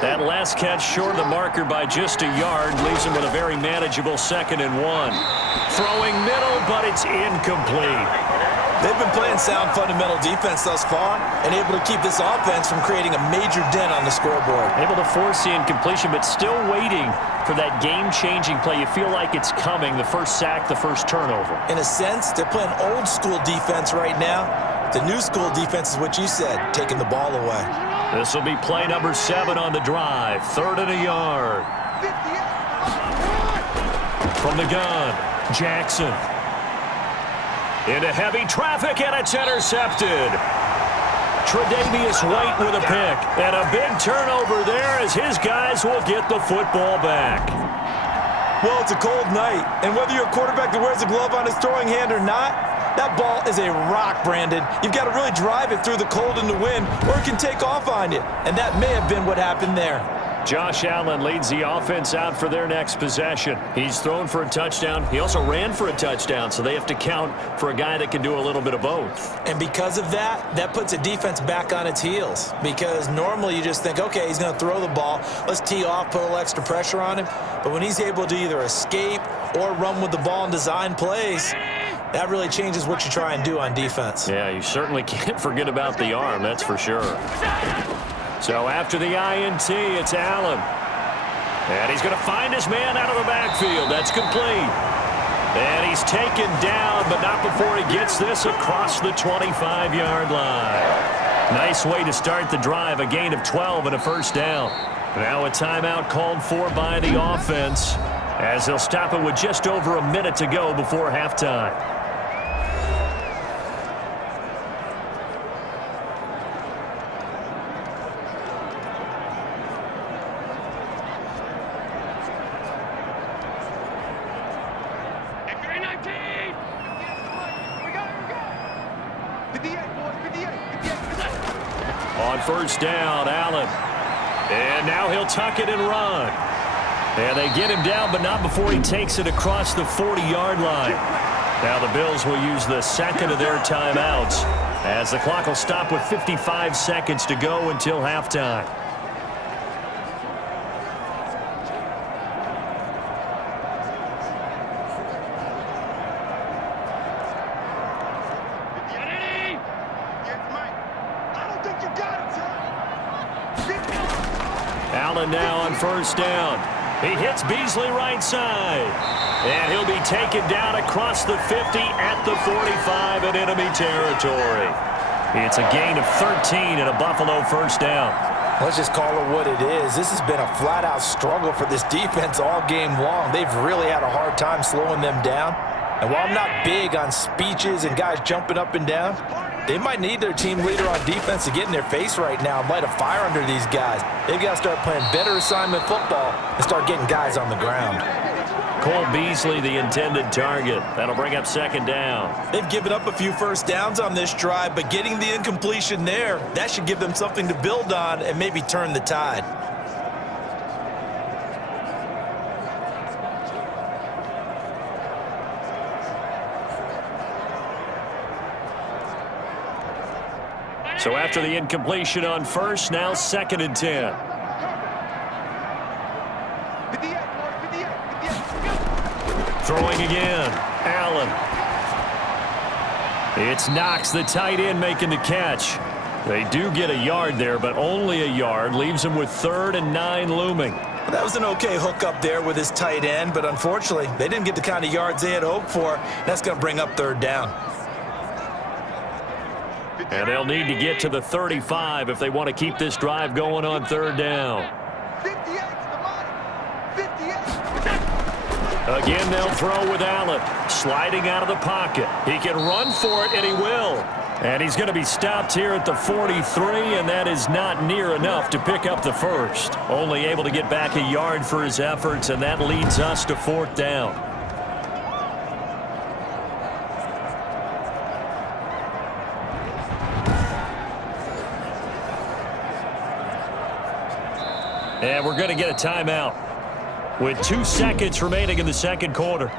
That last catch short of the marker by just a yard leaves him with a very manageable 2nd and 1. Throwing middle, but it's incomplete. They've been playing sound fundamental defense thus far and able to keep this offense from creating a major dent on the scoreboard. Able to force the incompletion, but still waiting for that game-changing play. You feel like it's coming, the first sack, the first turnover. In a sense, they're playing old-school defense right now. The new-school defense is what you said, taking the ball away. This will be play number 7 on the drive. 3rd and a yard. From the gun, Jackson. Into heavy traffic, and it's intercepted. Tre'Davious White with a pick. And a big turnover there as his guys will get the football back. Well, it's a cold night, and whether you're a quarterback that wears a glove on his throwing hand or not, that ball is a rock, Brandon. You've got to really drive it through the cold and the wind, or it can take off on you. And that may have been what happened there. Josh Allen leads the offense out for their next possession. He's thrown for a touchdown. He also ran for a touchdown, so they have to count for a guy that can do a little bit of both. And because of that, that puts a defense back on its heels. Because normally you just think, okay, he's going to throw the ball. Let's tee off, put a little extra pressure on him. But when he's able to either escape or run with the ball and design plays, that really changes what you try and do on defense. Yeah, you certainly can't forget about the arm, that's for sure. So after the INT, it's Allen. And he's going to find his man out of the backfield. That's complete. And he's taken down, but not before he gets this across the 25-yard line. Nice way to start the drive, a gain of 12 and a first down. Now a timeout called for by the offense as they'll stop it with just over a minute to go before halftime. On first down, Allen. And now he'll tuck it and run. And they get him down, but not before he takes it across the 40-yard line. Now the Bills will use the second of their timeouts as the clock will stop with 55 seconds to go until halftime. Allen now on first down. He hits Beasley right side. And he'll be taken down across the 50 at the 45 in enemy territory. It's a gain of 13 and a Buffalo first down. Let's just call it what it is. This has been a flat-out struggle for this defense all game long. They've really had a hard time slowing them down. And while I'm not big on speeches and guys jumping up and down, they might need their team leader on defense to get in their face right now and light a fire under these guys. They've got to start playing better assignment football and start getting guys on the ground. Cole Beasley, the intended target. That'll bring up second down. They've given up a few first downs on this drive, but getting the incompletion there, that should give them something to build on and maybe turn the tide. So after the incompletion on first, now second and 10. Throwing again, Allen. It's Knox, the tight end, making the catch. They do get a yard there, but only a yard. Leaves them with 3rd and 9 looming. That was an okay hookup there with his tight end, but unfortunately, they didn't get the kind of yards they had hoped for. That's going to bring up 3rd down. And they'll need to get to the 35 if they want to keep this drive going on 3rd down. Again, they'll throw with Allen, sliding out of the pocket. He can run for it, and he will. And he's going to be stopped here at the 43, and that is not near enough to pick up the first. Only able to get back a yard for his efforts, and that leads us to 4th down. And we're going to get a timeout with 2 seconds remaining in the second quarter.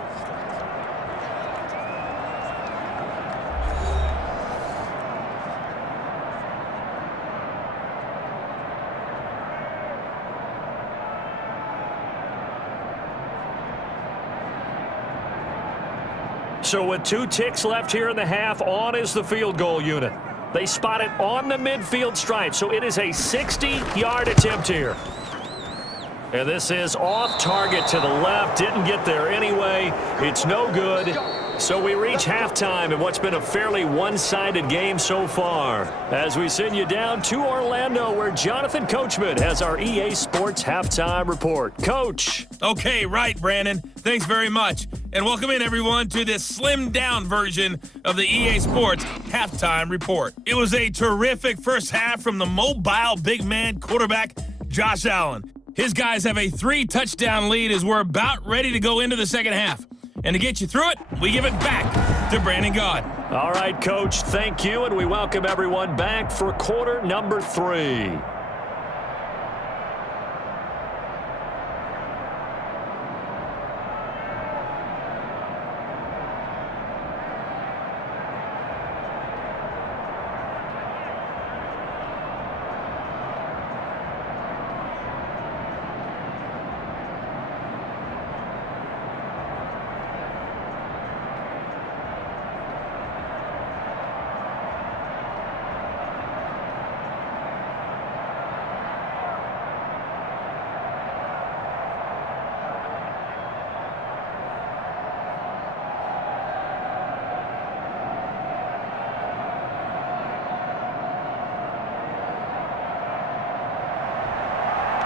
So with 2 ticks left here in the half, on is the field goal unit. They spot it on the midfield stripe, so it is a 60-yard attempt here. And this is off target to the left. Didn't get there anyway. It's no good. So we reach halftime in what's been a fairly one-sided game so far. As we send you down to Orlando, where Jonathan Coachman has our EA Sports Halftime Report. Coach. Okay, right, Brandon. Thanks very much. And welcome in, everyone, to this slimmed-down version of the EA Sports Halftime Report. It was a terrific first half from the mobile big man quarterback, Josh Allen. His guys have a 3-touchdown lead as we're about ready to go into the second half. And to get you through it, we give it back to Brandon God. All right, Coach, thank you, and we welcome everyone back for quarter number 3.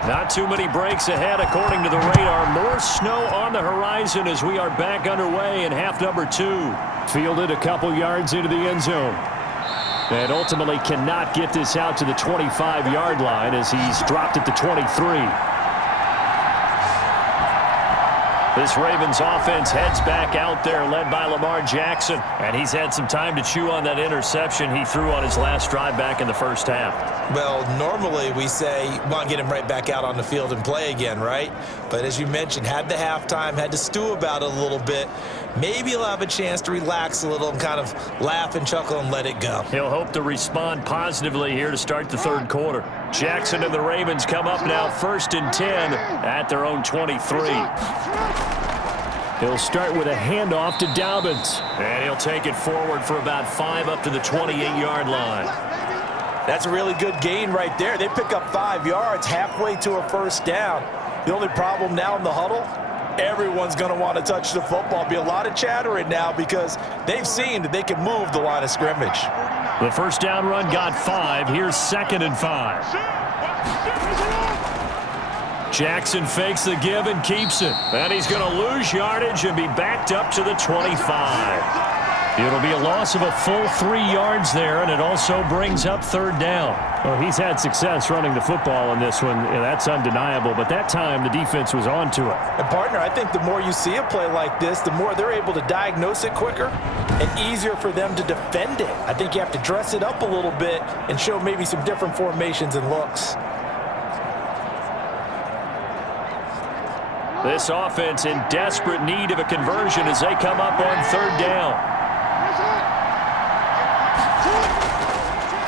Not too many breaks ahead according to the radar. More snow on the horizon as we are back underway in half number 2. Fielded a couple yards into the end zone. And ultimately cannot get this out to the 25-yard line as he's dropped at the 23. This Ravens offense heads back out there, led by Lamar Jackson. And he's had some time to chew on that interception he threw on his last drive back in the first half. Well, normally we say, well, get him right back out on the field and play again, right? But as you mentioned, had the halftime, had to stew about it a little bit. Maybe he'll have a chance to relax a little and kind of laugh and chuckle and let it go. He'll hope to respond positively here to start the third quarter. Jackson and the Ravens come up now 1st and 10 at their own 23. He'll start with a handoff to Dobbins. And he'll take it forward for about 5 up to the 28-yard line. That's a really good gain right there. They pick up 5 yards halfway to a first down. The only problem now in the huddle, everyone's going to want to touch the football. Be a lot of chattering now because they've seen that they can move the line of scrimmage. The first down run got 5. Here's 2nd and 5. Jackson fakes the give and keeps it. And he's going to lose yardage and be backed up to the 25. It'll be a loss of a full 3 yards there, and it also brings up 3rd down. Well, he's had success running the football in this one, and that's undeniable. But that time, the defense was on to it. And, partner, I think the more you see a play like this, the more they're able to diagnose it quicker and easier for them to defend it. I think you have to dress it up a little bit and show maybe some different formations and looks. This offense in desperate need of a conversion as they come up on 3rd down.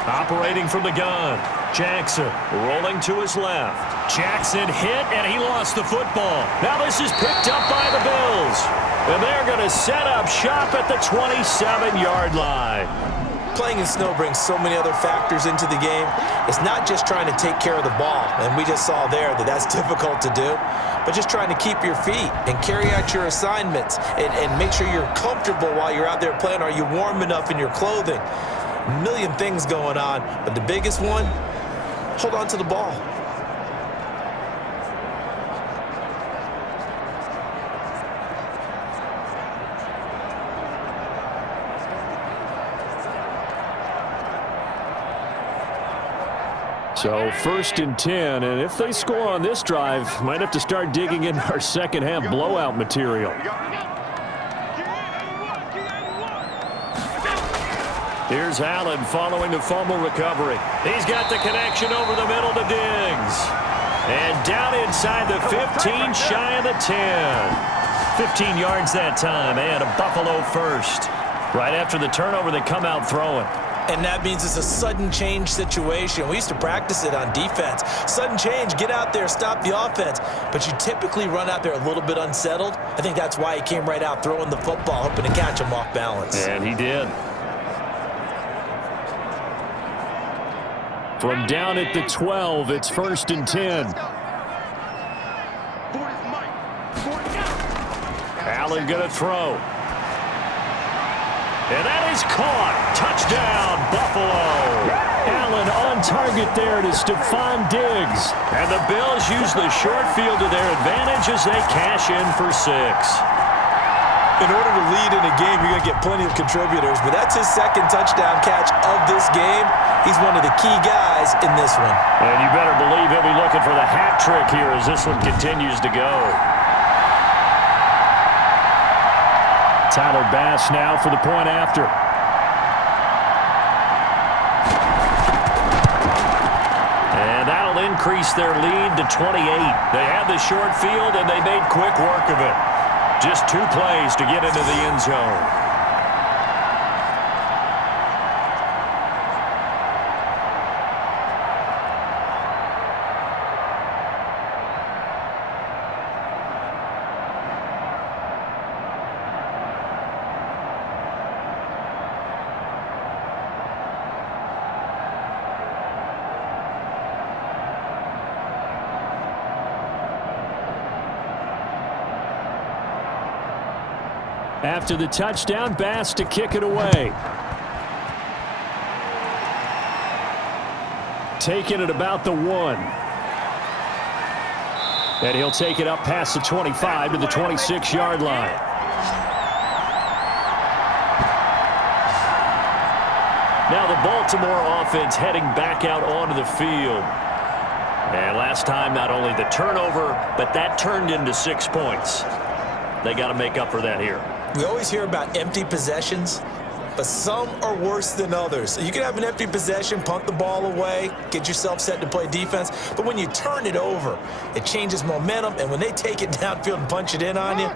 Operating from the gun, Jackson rolling to his left. Jackson hit, and he lost the football. Now this is picked up by the Bills. And they're going to set up shop at the 27-yard line. Playing in snow brings so many other factors into the game. It's not just trying to take care of the ball, and we just saw there that that's difficult to do, but just trying to keep your feet and carry out your assignments and make sure you're comfortable while you're out there playing. Are you warm enough in your clothing? A million things going on, but the biggest one, hold on to the ball. So 1st and 10, and if they score on this drive, might have to start digging into our second half blowout material. Here's Allen following the fumble recovery. He's got the connection over the middle to Diggs. And down inside the 15, shy of the 10. 15 yards that time, and a Buffalo first. Right after the turnover, they come out throwing. And that means it's a sudden change situation. We used to practice it on defense. Sudden change, get out there, stop the offense. But you typically run out there a little bit unsettled. I think that's why he came right out throwing the football, hoping to catch him off balance. And he did. From down at the 12, it's 1st and 10. Allen going to throw. And that is caught. Touchdown, Buffalo. Allen on target there to Stephon Diggs. And the Bills use the short field to their advantage as they cash in for 6. In order to lead in a game, you're going to get plenty of contributors, but that's his second touchdown catch of this game. He's one of the key guys in this one. And you better believe he'll be looking for the hat trick here as this one continues to go. Tyler Bass now for the point after. And that'll increase their lead to 28. They had the short field, and they made quick work of it. Just 2 plays to get into the end zone. After the touchdown, Bass to kick it away. Taking it about the 1. And he'll take it up past the 25 to the 26-yard line. Now the Baltimore offense heading back out onto the field. And last time, not only the turnover, but that turned into 6 points. They got to make up for that here. We always hear about empty possessions, but some are worse than others. You can have an empty possession, punt the ball away, get yourself set to play defense, but when you turn it over, it changes momentum, and when they take it downfield and punch it in on you,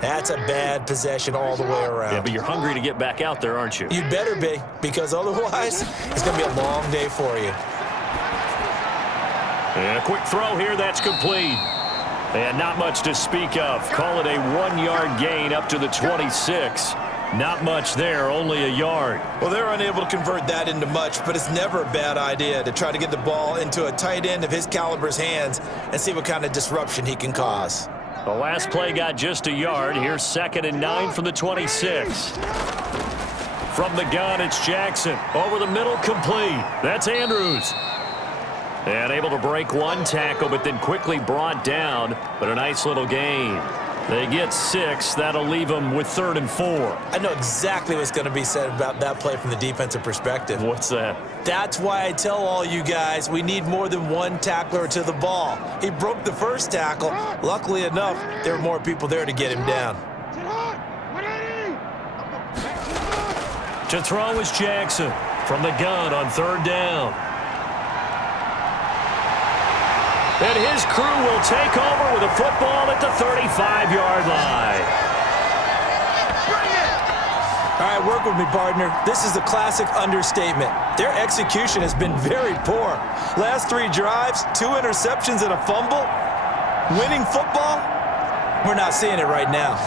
that's a bad possession all the way around. Yeah, but you're hungry to get back out there, aren't you? You better be, because otherwise, it's going to be a long day for you. And a quick throw here, that's complete. And not much to speak of. Call it a 1-yard gain up to the 26. Not much there, only a yard. Well, they're unable to convert that into much, but it's never a bad idea to try to get the ball into a tight end of his caliber's hands and see what kind of disruption he can cause. The last play got just a yard. Here's 2nd and 9 from the 26. From the gun, it's Jackson. Over the middle, complete. That's Andrews. And able to break 1 tackle, but then quickly brought down. But a nice little gain. They get 6. That'll leave them with 3rd and 4. I know exactly what's going to be said about that play from the defensive perspective. What's that? That's why I tell all you guys we need more than 1 tackler to the ball. He broke the first tackle. Luckily enough, there were more people there to get him down. To throw is Jackson from the gun on 3rd down. And his crew will take over with a football at the 35-yard line. All right, work with me, partner. This is a classic understatement. Their execution has been very poor. Last 3 drives, 2 interceptions and a fumble. Winning football? We're not seeing it right now.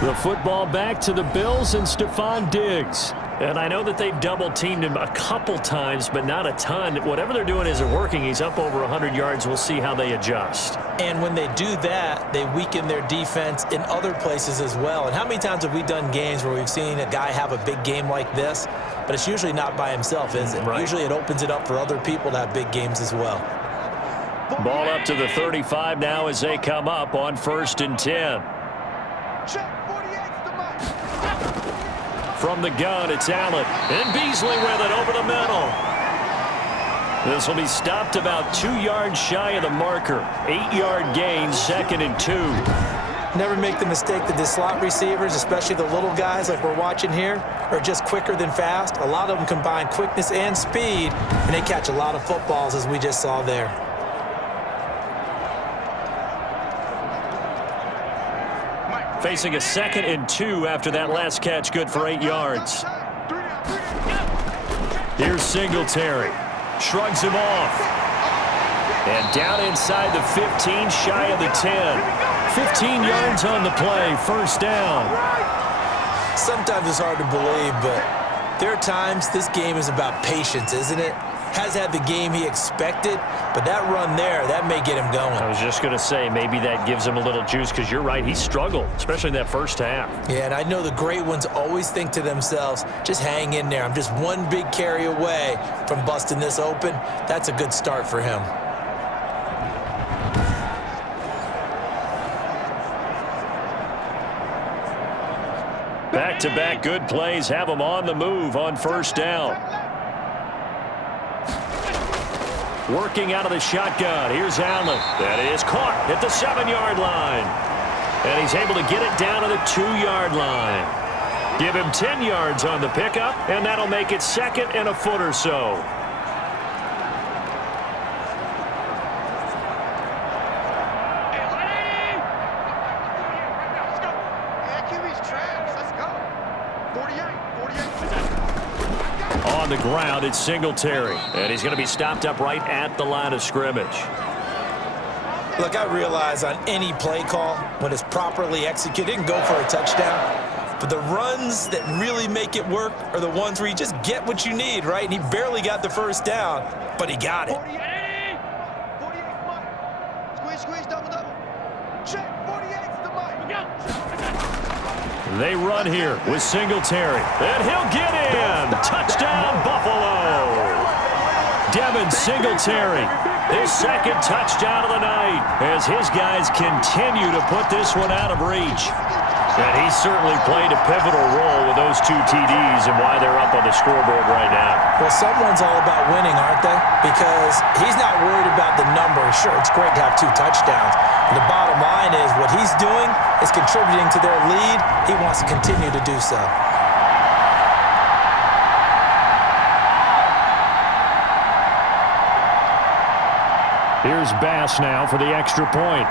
The football back to the Bills and Stephon Diggs. And I know that they've double-teamed him a couple times, but not a ton. Whatever they're doing isn't working. He's up over 100 yards. We'll see how they adjust. And when they do that, they weaken their defense in other places as well. And how many times have we done games where we've seen a guy have a big game like this, but it's usually not by himself, is it? Right. Usually it opens it up for other people to have big games as well. Ball up to the 35 now as they come up on 1st and 10. From the gun, it's Allen. And Beasley with it over the middle. This will be stopped about 2 yards shy of the marker. 8-yard gain, 2nd and 2. Never make the mistake that the slot receivers, especially the little guys like we're watching here, are just quicker than fast. A lot of them combine quickness and speed, and they catch a lot of footballs, as we just saw there. Facing a 2nd and 2 after that last catch, good for 8 yards. Here's Singletary. Shrugs him off. And down inside the 15, shy of the 10. 15 yards on the play, first down. Sometimes it's hard to believe, but there are times this game is about patience, isn't it? Has had the game he expected, but that run there, that may get him going. I was just going to say, maybe that gives him a little juice, because you're right, he struggled, especially in that first half. Yeah, and I know the great ones always think to themselves, just hang in there. I'm just one big carry away from busting this open. That's a good start for him. Back-to-back good plays have him on the move on first down. Working out of the shotgun. Here's Allen. That is caught at the 7-yard line. And he's able to get it down to the 2-yard line. Give him 10 yards on the pickup, and that'll make it second and a foot or so. On the ground, it's Singletary. And he's going to be stopped up right at the line of scrimmage. Look, I realize on any play call, when it's properly executed, it can go for a touchdown. But the runs that really make it work are the ones where you just get what you need, right? And he barely got the first down, but he got it. They run here with Singletary. And he'll get in. Touchdown, Buffalo. Devin Singletary, his second touchdown of the night, as his guys continue to put this one out of reach. And he certainly played a pivotal role with those 2 TDs and why they're up on the scoreboard right now. Well, someone's all about winning, aren't they? Because he's not worried about the number. Sure, it's great to have 2 touchdowns. The bottom line is what he's doing is contributing to their lead. He wants to continue to do so. Here's Bass now for the extra point.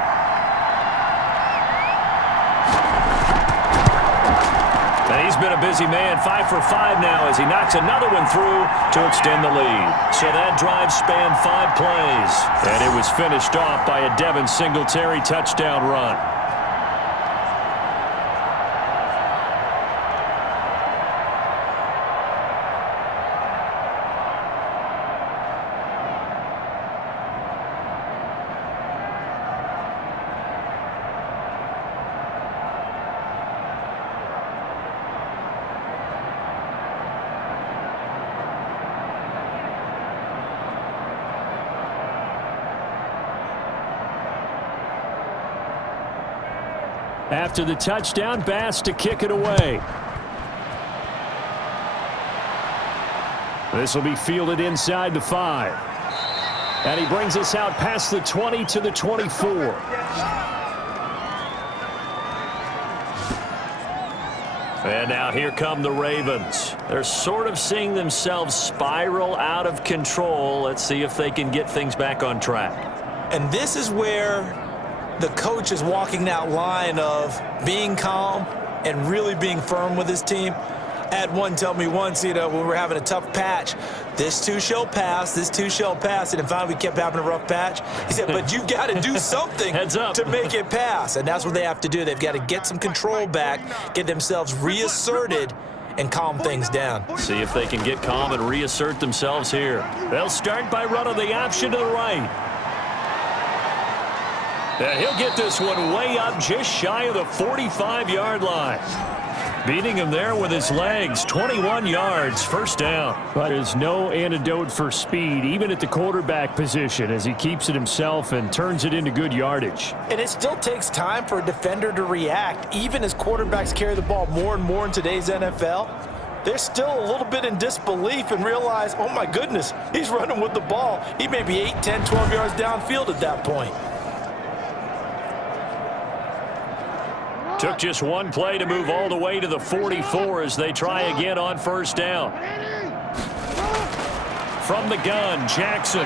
And he's been a busy man, 5 for 5 now as he knocks another one through to extend the lead. So that drive spanned 5 plays. And it was finished off by a Devin Singletary touchdown run. After the touchdown, Bass to kick it away. This will be fielded inside the 5. And he brings us out past the 20 to the 24. And now here come the Ravens. They're sort of seeing themselves spiral out of control. Let's see if they can get things back on track. And this is where the coach is walking that line of being calm and really being firm with his team. I had one tell me once, when we were having a tough patch, this too shall pass, this too shall pass. And finally we kept having a rough patch. He said, but you've got to do something to make it pass. And that's what they have to do. They've got to get some control back, get themselves reasserted, and calm things down. See if they can get calm and reassert themselves here. They'll start by running the option to the right. And he'll get this one way up just shy of the 45-yard line. Beating him there with his legs, 21 yards, first down. But there's no antidote for speed, even at the quarterback position, as he keeps it himself and turns it into good yardage. And it still takes time for a defender to react, even as quarterbacks carry the ball more and more in today's NFL. They're still a little bit in disbelief and realize, oh my goodness, he's running with the ball. He may be 8, 10, 12 yards downfield at that point. Took just one play to move all the way to the 44 as they try again on first down. From the gun, Jackson.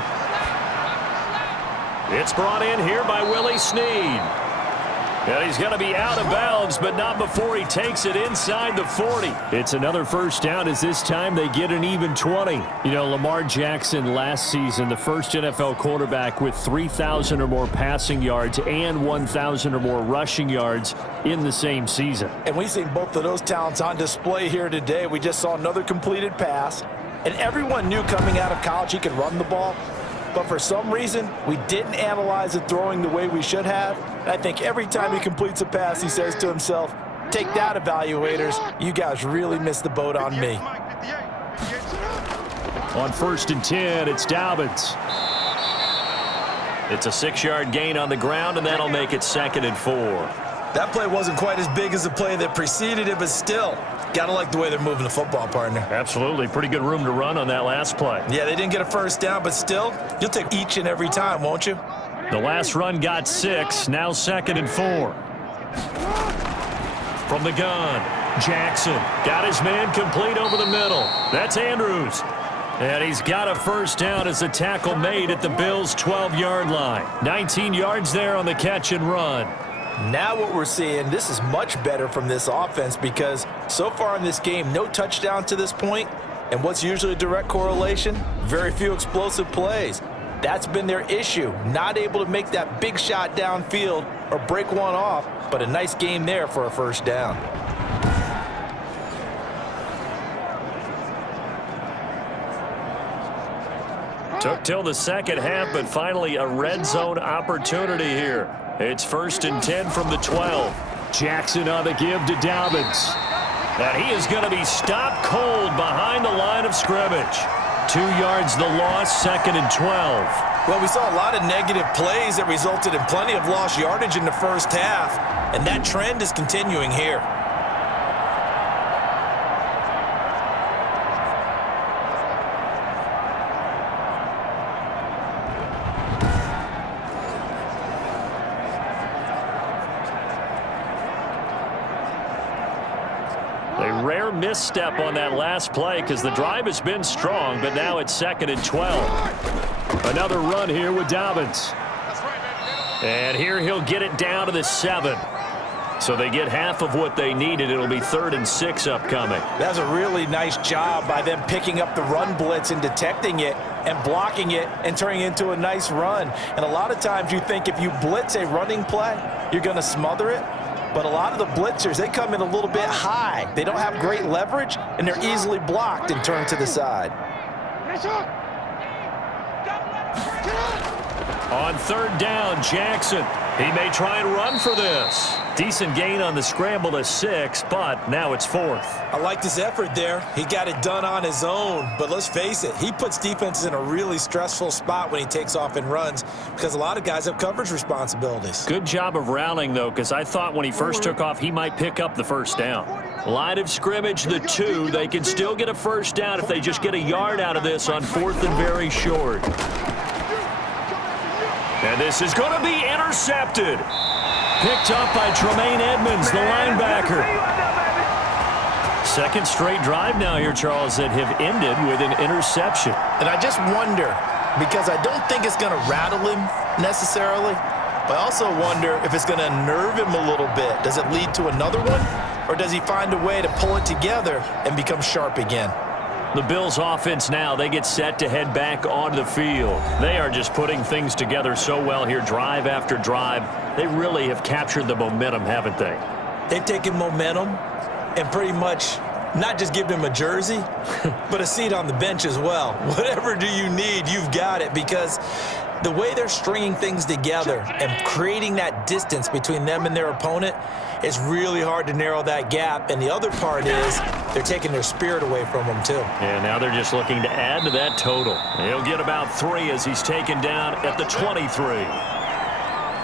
It's brought in here by Willie Snead. And he's going to be out of bounds, but not before he takes it inside the 40. It's another first down as this time they get an even 20. You know, Lamar Jackson last season, the first NFL quarterback with 3,000 or more passing yards and 1,000 or more rushing yards in the same season. And we've seen both of those talents on display here today. We just saw another completed pass. And everyone knew coming out of college he could run the ball. But for some reason, we didn't analyze it throwing the way we should have. And I think every time he completes a pass, he says to himself, take that, evaluators. You guys really missed the boat on me. On 1st and 10, it's Dobbins. It's a 6-yard gain on the ground, and that'll make it 2nd and 4. That play wasn't quite as big as the play that preceded it, but still, gotta like the way they're moving the football, partner. Absolutely. Pretty good room to run on that last play. Yeah, they didn't get a first down, but still, you'll take each and every time, won't you? The last run got 6, now 2nd and 4. From the gun, Jackson got his man complete over the middle. That's Andrews. And he's got a first down as the tackle made at the Bills' 12-yard line. 19 yards there on the catch and run. Now what we're seeing, this is much better from this offense because so far in this game, no touchdown to this point. And what's usually a direct correlation? Very few explosive plays. That's been their issue. Not able to make that big shot downfield or break one off, but a nice game there for a first down. Took till the second half, but finally a red zone opportunity here. It's 1st and 10 from the 12. Jackson on the give to Dobbins. And he is going to be stopped cold behind the line of scrimmage. 2 yards the loss, 2nd and 12. Well, we saw a lot of negative plays that resulted in plenty of lost yardage in the first half, and that trend is continuing here. Rare misstep on that last play because the drive has been strong, but now it's 2nd and 12. Another run here with Dobbins. And here he'll get it down to the 7. So they get half of what they needed. It'll be 3rd and 6 upcoming. That's a really nice job by them picking up the run blitz and detecting it and blocking it and turning it into a nice run. And a lot of times you think if you blitz a running play, you're going to smother it. But a lot of the blitzers, they come in a little bit high. They don't have great leverage, and they're easily blocked and turned to the side. On 3rd down, Jackson. He may try and run for this. Decent gain on the scramble to 6, but now it's 4th. I like this effort there. He got it done on his own, but let's face it, he puts defenses in a really stressful spot when he takes off and runs because a lot of guys have coverage responsibilities. Good job of rallying, though, because I thought when he first took off, he might pick up the first down. Line of scrimmage, the 2. They can still get a first down if they just get a yard out of this on 4th and very short. And this is going to be intercepted. Picked up by Tremaine Edmonds, the linebacker. Second straight drive now here, Charles, that have ended with an interception. And I just wonder, because I don't think it's going to rattle him necessarily, but I also wonder if it's going to unnerve him a little bit. Does it lead to another one? Or does he find a way to pull it together and become sharp again? The Bills offense now, they get set to head back onto the field. They are just putting things together so well here, drive after drive. They really have captured the momentum, haven't they? They've taken momentum and pretty much not just given him a jersey, but a seat on the bench as well. Whatever do you need, you've got it, because the way they're stringing things together and creating that distance between them and their opponent, it's really hard to narrow that gap. And the other part is they're taking their spirit away from them, too. And now they're just looking to add to that total. He'll get about 3 as he's taken down at the 23.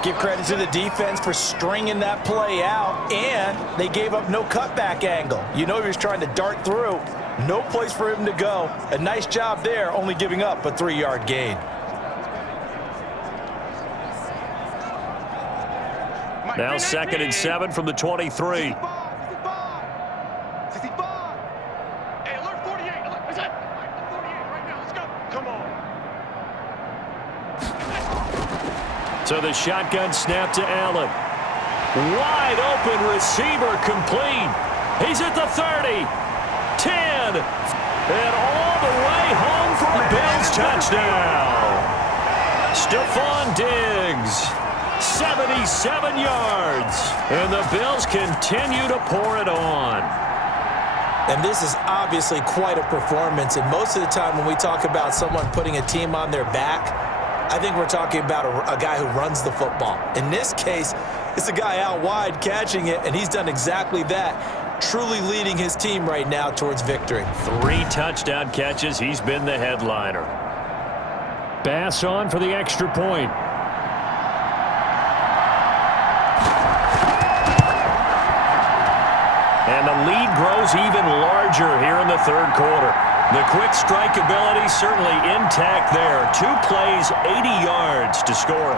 Give credit to the defense for stringing that play out, and they gave up no cutback angle. You know he was trying to dart through. No place for him to go. A nice job there, only giving up a 3-yard gain. Now 2nd and 7 from the 23. So the shotgun snap to Allen. Wide open receiver complete. He's at the 30, 10, and all the way home for a Bills touchdown. Stephon Diggs, 77 yards, and the Bills continue to pour it on. And this is obviously quite a performance, and most of the time when we talk about someone putting a team on their back, I think we're talking about a guy who runs the football. In this case, it's a guy out wide catching it, and he's done exactly that, truly leading his team right now towards victory. 3 touchdown catches. He's been the headliner. Bass on for the extra point. And the lead grows even larger here in the third quarter. The quick strike ability certainly intact there. 2 plays, 80 yards to score.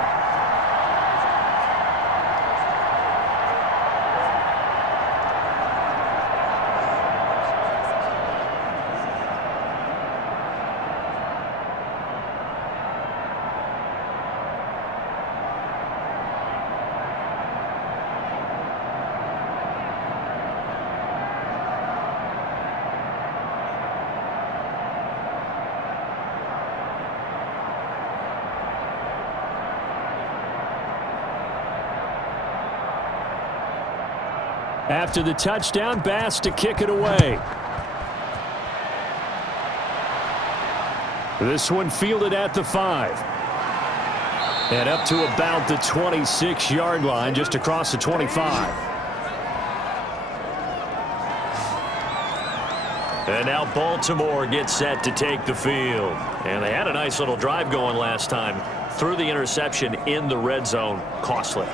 After the touchdown, Bass to kick it away. This one fielded at the 5. And up to about the 26-yard line, just across the 25. And now Baltimore gets set to take the field. And they had a nice little drive going last time. Threw the interception in the red zone. Costly.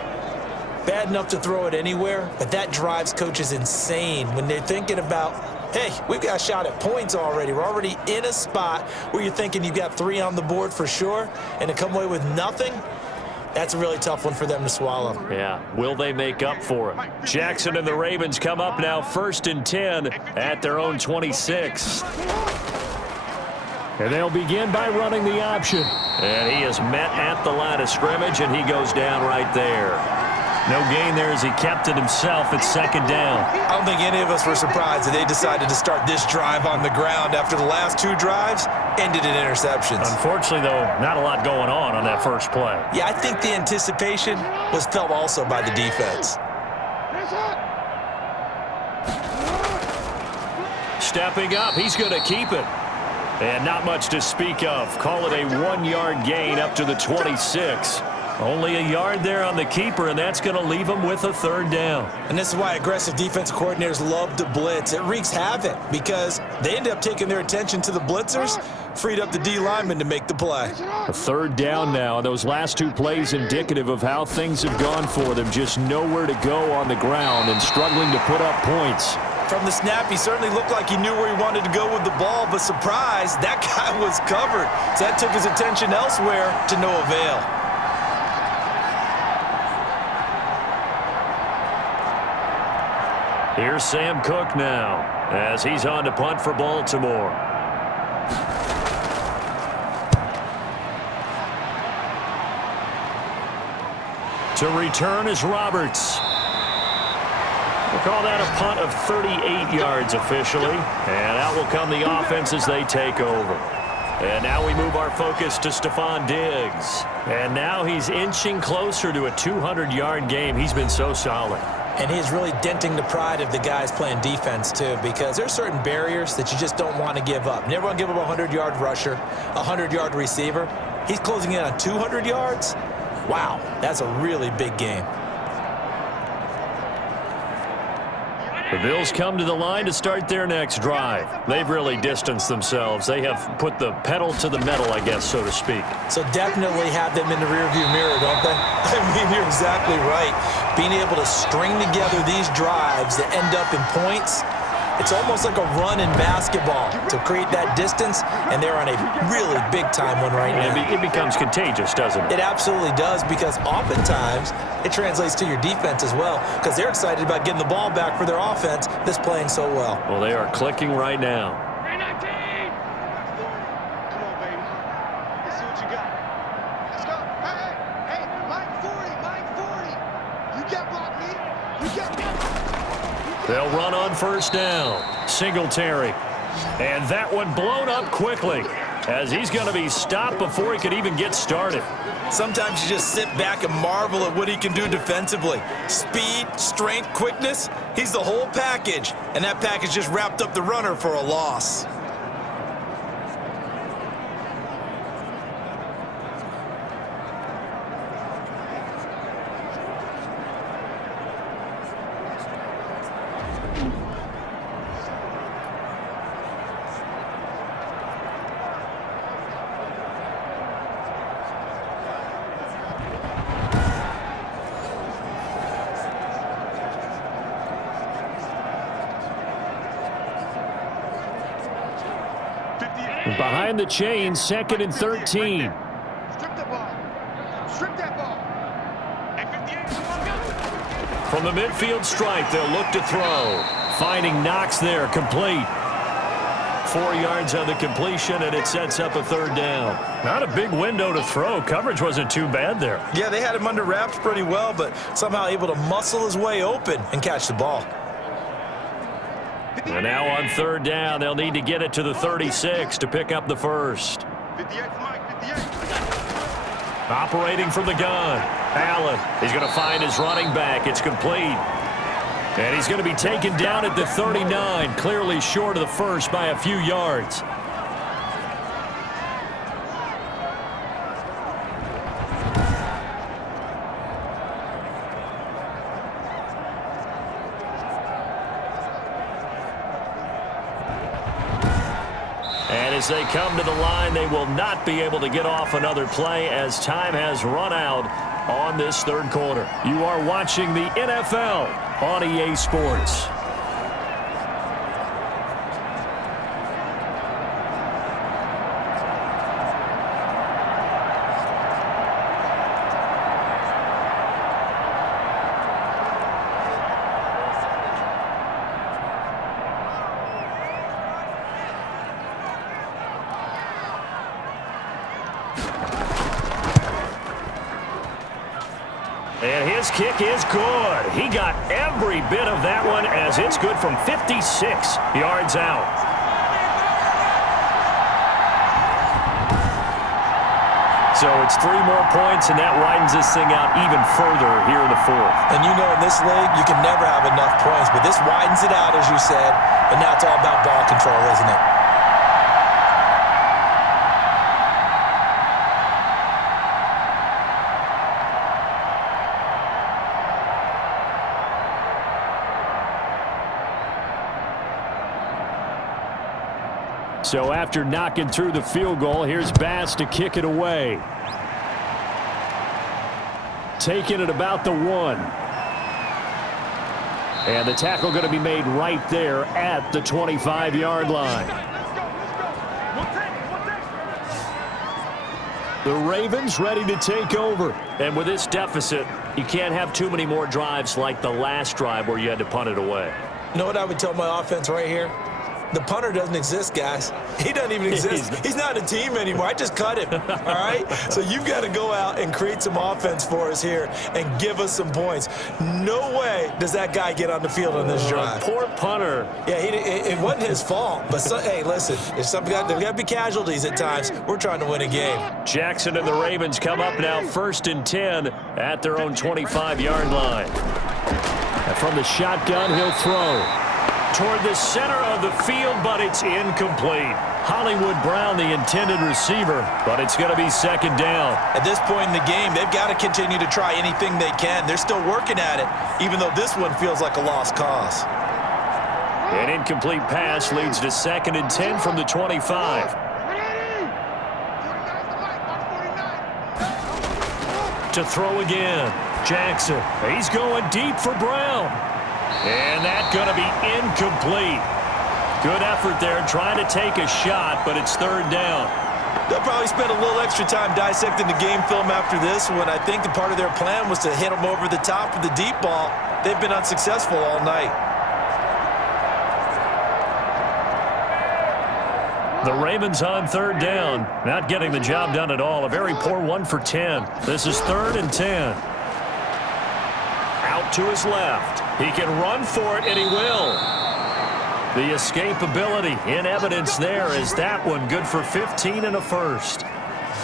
Bad enough to throw it anywhere, but that drives coaches insane when they're thinking about, hey, we've got a shot at points already. We're already in a spot where you're thinking you've got 3 on the board for sure, and to come away with nothing, that's a really tough one for them to swallow. Yeah, will they make up for it? Jackson and the Ravens come up now 1st and 10 at their own 26. And they'll begin by running the option. And he is met at the line of scrimmage, and he goes down right there. No gain there as he kept it himself at 2nd down. I don't think any of us were surprised that they decided to start this drive on the ground after the last 2 drives ended in interceptions. Unfortunately, though, not a lot going on that first play. Yeah, I think the anticipation was felt also by the defense. Stepping up, he's going to keep it. And not much to speak of. Call it a 1-yard gain up to the 26. Only a yard there on the keeper, and that's going to leave him with a 3rd down. And this is why aggressive defensive coordinators love to blitz. It wreaks havoc because they end up taking their attention to the blitzers, freed up the D lineman to make the play. A 3rd down now. Those last 2 plays indicative of how things have gone for them. Just nowhere to go on the ground and struggling to put up points. From the snap, he certainly looked like he knew where he wanted to go with the ball, but surprise, that guy was covered. So that took his attention elsewhere to no avail. Here's Sam Cook now as he's on to punt for Baltimore. To return is Roberts. We'll call that a punt of 38 yards officially. And out will come the offense as they take over. And now we move our focus to Stephon Diggs. And now he's inching closer to a 200-yard game. He's been so solid. And he's really denting the pride of the guys playing defense, too, because there's certain barriers that you just don't want to give up. You never want to give up a 100-yard rusher, a 100-yard receiver. He's closing in on 200 yards. Wow, that's a really big game. The Bills come to the line to start their next drive. They've really distanced themselves. They have put the pedal to the metal, I guess, so to speak. So definitely have them in the rearview mirror, don't they? I mean, you're exactly right. Being able to string together these drives that end up in points, it's almost like a run in basketball to create that distance, and they're on a really big-time one right now. It becomes contagious, doesn't it? It absolutely does, because oftentimes it translates to your defense as well, because they're excited about getting the ball back for their offense that's playing so well. Well, they are clicking right now. Come on, baby. Let's see what you got. Let's go. Hey, Mike 40. You can't block me. They'll run on first down. Singletary. And that one blown up quickly as he's going to be stopped before he could even get started. Sometimes you just sit back and marvel at what he can do defensively. Speed, strength, quickness, he's the whole package. And that package just wrapped up the runner for a loss. Behind the chain, 2nd and 13. Strip the ball. Strip that ball. From the midfield stripe, they'll look to throw. Finding Knox there, complete. 4 yards on the completion, and it sets up a 3rd down. Not a big window to throw. Coverage wasn't too bad there. Yeah, they had him under wraps pretty well, but somehow able to muscle his way open and catch the ball. And now on 3rd down, they'll need to get it to the 36 to pick up the first. 58, Mike, 58. Operating from the gun. Allen, he's going to find his running back. It's complete. And he's going to be taken down at the 39, clearly short of the first by a few yards. And as they come to the line, they will not be able to get off another play as time has run out on this 3rd quarter. You are watching the NFL on EA Sports. And his kick is good. He got every bit of that one as it's good from 56 yards out. So it's 3 more points, and that widens this thing out even further here in the 4th. And you know in this league, you can never have enough points, but this widens it out, as you said, and now it's all about ball control, isn't it? So after knocking through the field goal, here's Bass to kick it away. Taking it about the 1. And the tackle going to be made right there at the 25-yard line. The Ravens ready to take over. And with this deficit, you can't have too many more drives like the last drive where you had to punt it away. You know what I would tell my offense right here? The punter doesn't exist, guys. He doesn't even exist. He's not a team anymore. I just cut him, all right? So you've got to go out and create some offense for us here and give us some points. No way does that guy get on the field on this drive. Poor punter. Yeah, it wasn't his fault. But, hey, listen, there's got to be casualties at times. We're trying to win a game. Jackson and the Ravens come up now 1st and 10 at their own 25-yard line. And from the shotgun, he'll throw toward the center of the field, but it's incomplete. Hollywood Brown, the intended receiver, but it's going to be 2nd down. At this point in the game, they've got to continue to try anything they can. They're still working at it, even though this one feels like a lost cause. An incomplete pass leads to 2nd and 10 from the 25. To throw again. Jackson, he's going deep for Brown. And that's going to be incomplete. Good effort there trying to take a shot, but it's 3rd down. They'll probably spend a little extra time dissecting the game film after this one. I think the part of their plan was to hit them over the top of the deep ball. They've been unsuccessful all night. The Ravens on 3rd down, not getting the job done at all. A very poor 1 for 10. This is 3rd and 10. Out to his left. He can run for it, and he will. The escapability in evidence there as that one good for 15 and a first.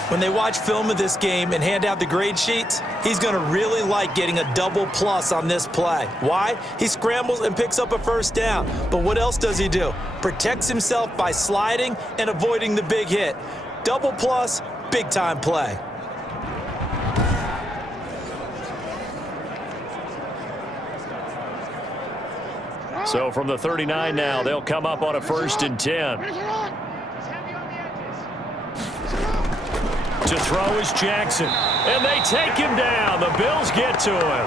When they watch film of this game and hand out the grade sheets, he's going to really like getting a double plus on this play. Why? He scrambles and picks up a first down. But what else does he do? Protects himself by sliding and avoiding the big hit. Double plus, big-time play. So from the 39 now, they'll come up on a 1st and 10. To throw is Jackson, and they take him down. The Bills get to him.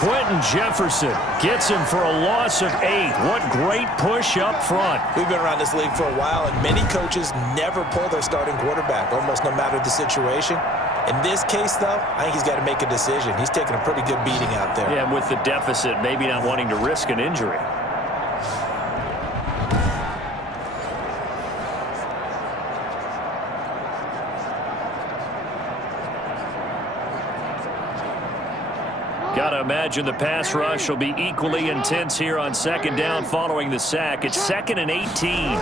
Quentin Jefferson gets him for a loss of 8. What great push up front. We've been around this league for a while, and many coaches never pull their starting quarterback, almost no matter the situation. In this case, though, I think he's got to make a decision. He's taking a pretty good beating out there. Yeah, and with the deficit, maybe not wanting to risk an injury. Got to imagine the pass rush will be equally intense here on 2nd down following the sack. It's 2nd and 18.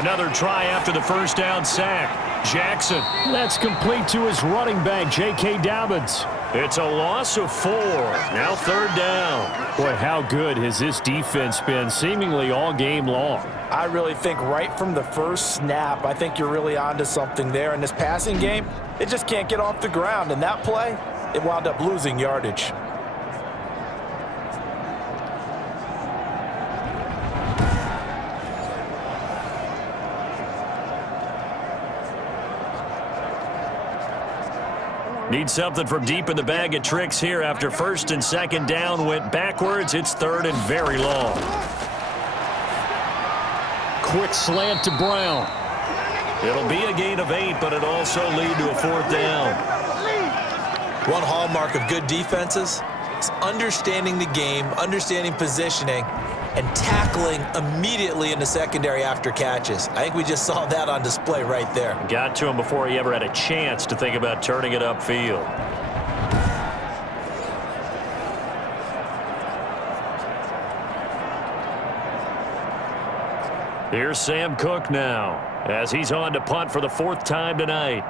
Another try after the first down sack. Jackson. That's complete to his running back, J.K. Dobbins. It's a loss of 4. Now 3rd down. Boy, how good has this defense been seemingly all game long? I really think right from the first snap, I think you're really onto something there. In this passing game, it just can't get off the ground. And that play, it wound up losing yardage. Need something from deep in the bag of tricks here after 1st and 2nd down went backwards. It's 3rd and very long. Quick slant to Brown. It'll be a gain of 8, but it'll also lead to a 4th down. One hallmark of good defenses is understanding the game, understanding positioning, and tackling immediately in the secondary after catches. I think we just saw that on display right there. Got to him before he ever had a chance to think about turning it upfield. Here's Sam Cook now as he's on to punt for the 4th time tonight.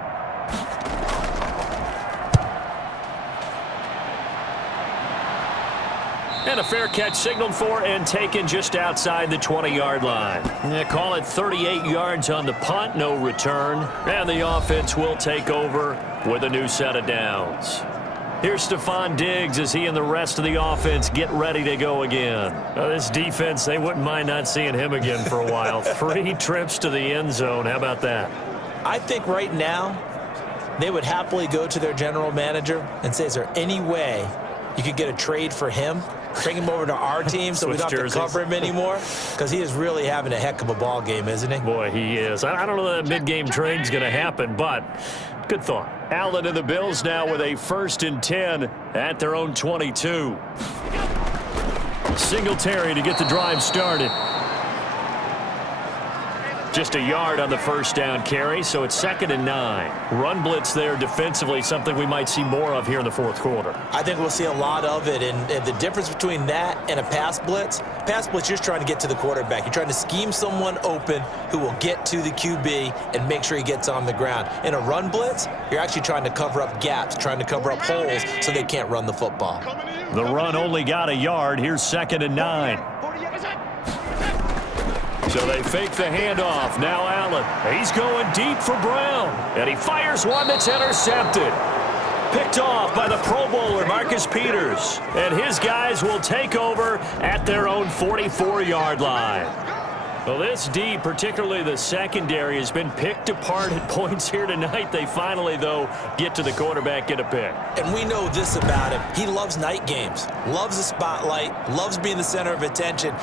And a fair catch signaled for and taken just outside the 20-yard line. Call it 38 yards on the punt, no return. And the offense will take over with a new set of downs. Here's Stephon Diggs as he and the rest of the offense get ready to go again. This defense, they wouldn't mind not seeing him again for a while. 3 trips to the end zone. How about that? I think right now they would happily go to their general manager and say, is there any way you could get a trade for him? Bring him over to our team so we don't have to cover him anymore? Because he is really having a heck of a ball game, isn't he? Boy, he is. I don't know that mid-game trade's going to happen, but good thought. Allen and the Bills now with a 1st and 10 at their own 22. Singletary to get the drive started. Just a yard on the first down carry, so it's 2nd and 9. Run blitz there defensively, something we might see more of here in the fourth quarter. I think we'll see a lot of it, and the difference between that and a pass blitz, you're just trying to get to the quarterback. You're trying to scheme someone open who will get to the QB and make sure he gets on the ground. In a run blitz, you're actually trying to cover up gaps, trying to cover up holes so they can't run the football. The run only got a yard. Here's 2nd and 9. So they fake the handoff. Now Allen. He's going deep for Brown. And he fires one that's intercepted. Picked off by the Pro Bowler, Marcus Peters. And his guys will take over at their own 44-yard line. Well, this D, particularly the secondary, has been picked apart at points here tonight. They finally, though, get to the quarterback, get a pick. And we know this about him. He loves night games, loves the spotlight, loves being the center of attention.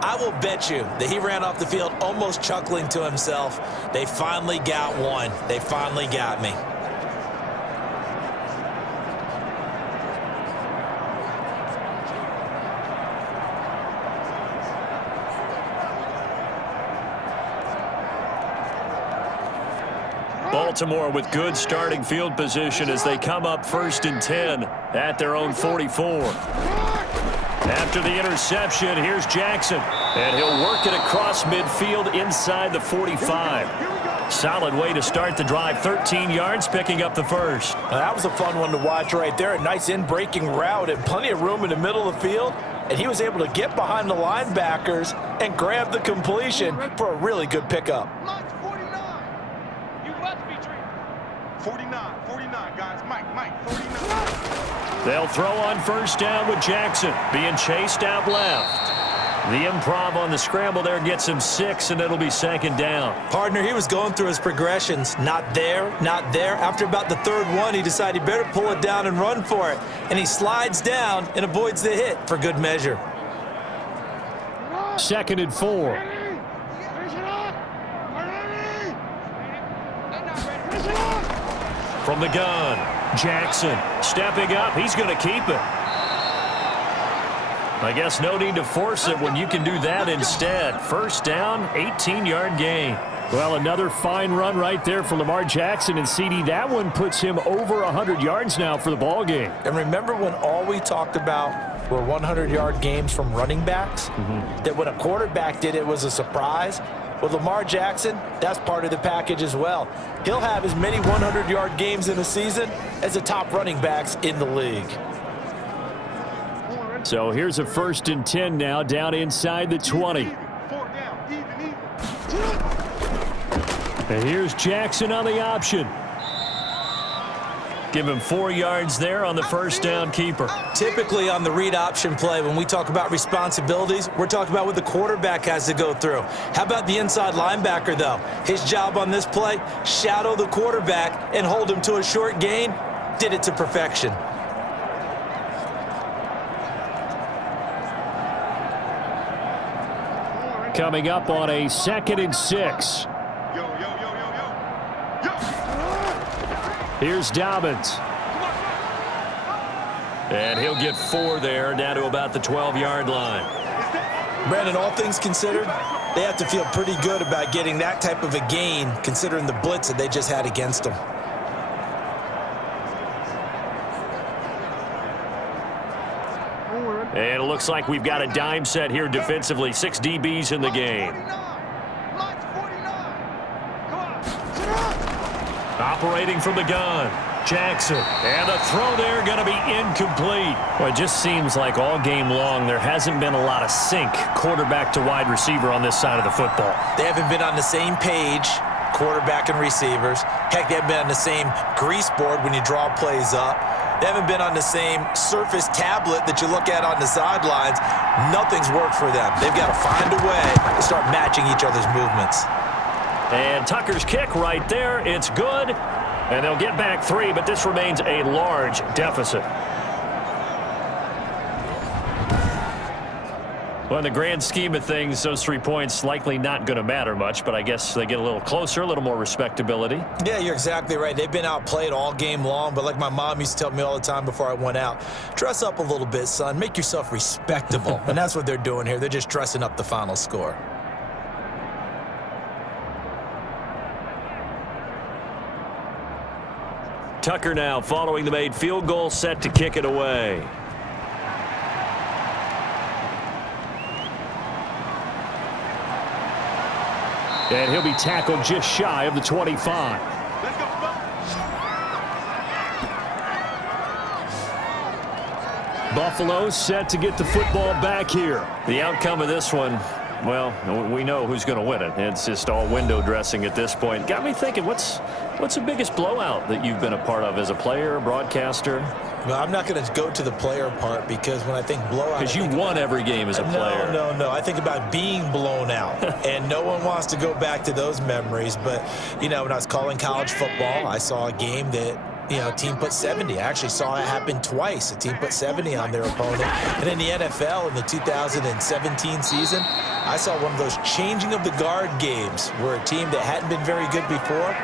I will bet you that he ran off the field almost chuckling to himself. They finally got one. They finally got me. Baltimore with good starting field position as they come up 1st and 10 at their own 44. After the interception, here's Jackson, and he'll work it across midfield inside the 45. Solid way to start the drive. 13 yards, picking up the first. Now, that was a fun one to watch right there. A nice in-breaking route and plenty of room in the middle of the field. And he was able to get behind the linebackers and grab the completion for a really good pickup. 49, guys. Mike, 49. They'll throw on 1st down with Jackson being chased out left. The improv on the scramble there gets him 6, and it'll be 2nd down. Partner, he was going through his progressions. Not there, not there. After about the 3rd one, he decided he better pull it down and run for it. And he slides down and avoids the hit for good measure. 2nd and 4. From the gun, Jackson stepping up. He's going to keep it. I guess no need to force it when you can do that instead. 1st down, 18-yard gain. Well, another fine run right there for Lamar Jackson, and CD, that one puts him over 100 yards now for the ball game. And remember when all we talked about were 100-yard games from running backs? That when a quarterback did it was a surprise? With Lamar Jackson, that's part of the package as well. He'll have as many 100-yard games in a season as the top running backs in the league. So here's a 1st and 10 now, down inside the 20. And here's Jackson on the option. Give him 4 yards there on the 1st down keeper. Typically on the read option play, when we talk about responsibilities, we're talking about what the quarterback has to go through. How about the inside linebacker, though? His job on this play, shadow the quarterback and hold him to a short gain. Did it to perfection. Coming up on a 2nd and 6. Here's Dobbins. And he'll get 4 there, down to about the 12-yard line. Brandon, all things considered, they have to feel pretty good about getting that type of a gain, considering the blitz that they just had against them. And it looks like we've got a dime set here defensively. 6 DBs in the game. Operating from the gun, Jackson. And the throw there going to be incomplete. Well, it just seems like all game long there hasn't been a lot of sync quarterback to wide receiver on this side of the football. They haven't been on the same page, quarterback and receivers. Heck, they haven't been on the same grease board when you draw plays up. They haven't been on the same surface tablet that you look at on the sidelines. Nothing's worked for them. They've got to find a way to start matching each other's movements. And Tucker's kick right there. It's good. And they'll get back 3, but this remains a large deficit. Well, in the grand scheme of things, those 3 points likely not going to matter much, but I guess they get a little closer, a little more respectability. Yeah, you're exactly right. They've been outplayed all game long, but like my mom used to tell me all the time before I went out, dress up a little bit, son. Make yourself respectable. And that's what they're doing here. They're just dressing up the final score. Tucker now following the made field goal, set to kick it away. And he'll be tackled just shy of the 25. Let's go, Buffalo set to get the football back here. The outcome of this one, well, we know who's going to win it. It's just all window dressing at this point. Got me thinking, what's the biggest blowout that you've been a part of as a player, broadcaster? Well, I'm not going to go to the player part because when I think blowout... Because you won every game as a player. No. I think about being blown out. And no one wants to go back to those memories. But, you know, when I was calling college football, I saw a game that, you know, a team put 70. I actually saw it happen twice. A team put 70 on their opponent. And in the NFL in the 2017 season, I saw one of those changing of the guard games where a team that hadn't been very good before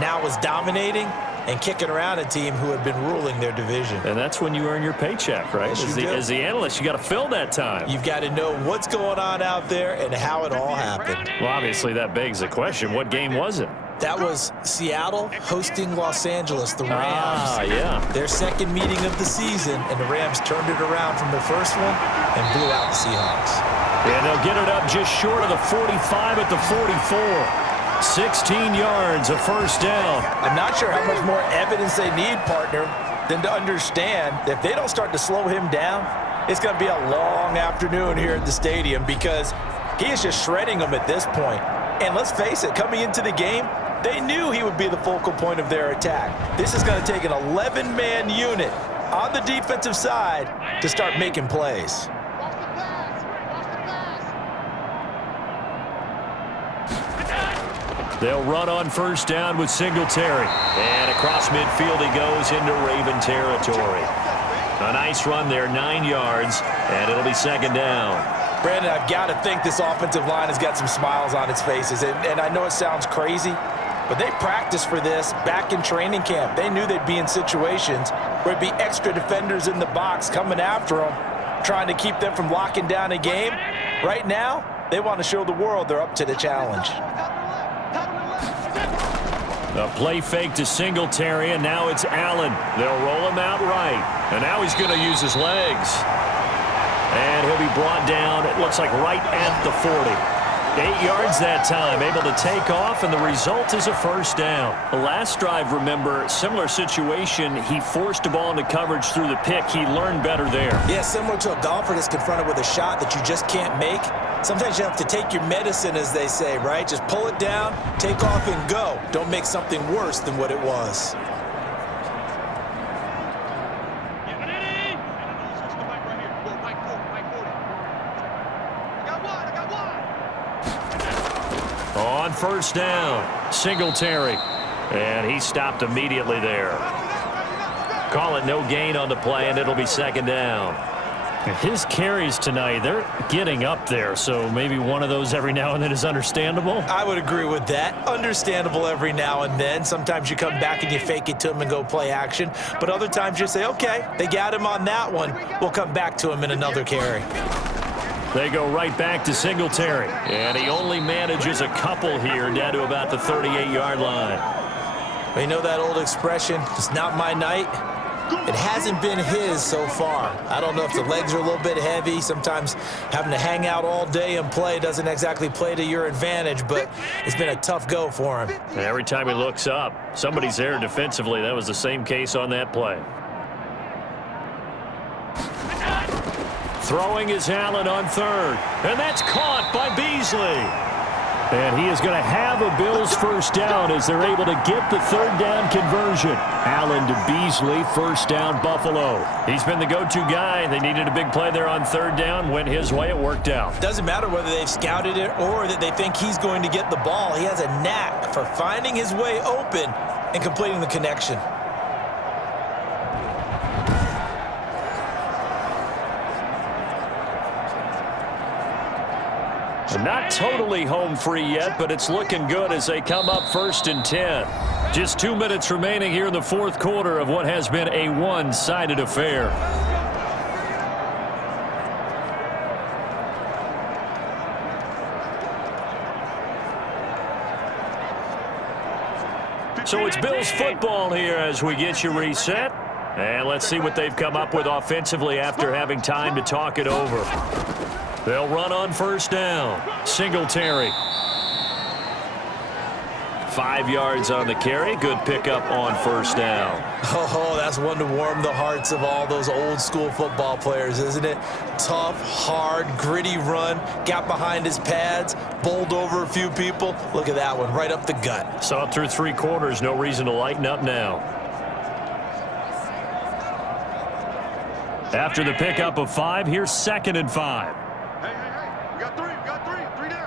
now was dominating and kicking around a team who had been ruling their division. And that's when you earn your paycheck, right? Yes, As the analyst, you got to fill that time. You've got to know what's going on out there and how it all happened. Well, obviously that begs the question, what game was it? That was Seattle hosting Los Angeles, the Rams. Yeah. Their second meeting of the season, and the Rams turned it around from their first one and blew out the Seahawks. And they'll get it up just short of the 45 at the 44. 16 yards, a first down. I'm not sure how much more evidence they need, partner, than to understand that if they don't start to slow him down, it's going to be a long afternoon here at the stadium because he is just shredding them at this point. And let's face it, coming into the game, they knew he would be the focal point of their attack. This is going to take an 11-man unit on the defensive side to start making plays. They'll run on first down with Singletary. And across midfield he goes into Raven territory. A nice run there, 9 yards, and it'll be second down. Brandon, I've got to think this offensive line has got some smiles on its faces. And I know it sounds crazy, but they practiced for this back in training camp. They knew they'd be in situations where it'd be extra defenders in the box coming after them, trying to keep them from locking down a game. Right now, they want to show the world they're up to the challenge. A play fake to Singletary, and now it's Allen. They'll roll him out right, and now he's going to use his legs. And he'll be brought down, it looks like right at the 40. 8 yards that time, able to take off, and the result is a first down. The last drive, remember, similar situation. He forced a ball into coverage through the pick. He learned better there. Yeah, similar to a golfer that's confronted with a shot that you just can't make. Sometimes you have to take your medicine, as they say, right? Just pull it down, take off, and go. Don't make something worse than what it was. On first down, Singletary. And he stopped immediately there. Call it no gain on the play, and it'll be second down. His carries tonight, they're getting up there, so maybe one of those every now and then is understandable. I would agree with that. Understandable every now and then. Sometimes you come back and you fake it to him and go play action. But other times you say, okay, they got him on that one. We'll come back to him in another carry. They go right back to Singletary. And he only manages a couple here down to about the 38-yard line. Well, you know that old expression, it's not my night. It hasn't been his so far. I don't know if the legs are a little bit heavy. Sometimes having to hang out all day and play doesn't exactly play to your advantage, but it's been a tough go for him. And every time he looks up, somebody's there defensively. That was the same case on that play. Throwing is Allen on third, and that's caught by Beasley. And he is going to have a Bills first down as they're able to get the third down conversion. Allen to Beasley, first down Buffalo. He's been the go-to guy. They needed a big play there on third down. Went his way. It worked out. Doesn't matter whether they've scouted it or that they think he's going to get the ball. He has a knack for finding his way open and completing the connection. Not totally home free yet, but it's looking good as they come up 1st and 10. Just 2 minutes remaining here in the fourth quarter of what has been a one-sided affair. So it's Bills football here as we get you reset. And let's see what they've come up with offensively after having time to talk it over. They'll run on first down. Singletary. 5 yards on the carry. Good pickup on first down. Oh, that's one to warm the hearts of all those old school football players, isn't it? Tough, hard, gritty run. Got behind his pads, bowled over a few people. Look at that one, right up the gut. Saw it through 3 quarters. No reason to lighten up now. After the pickup of 5, here's 2nd and 5. Hey, we got three down.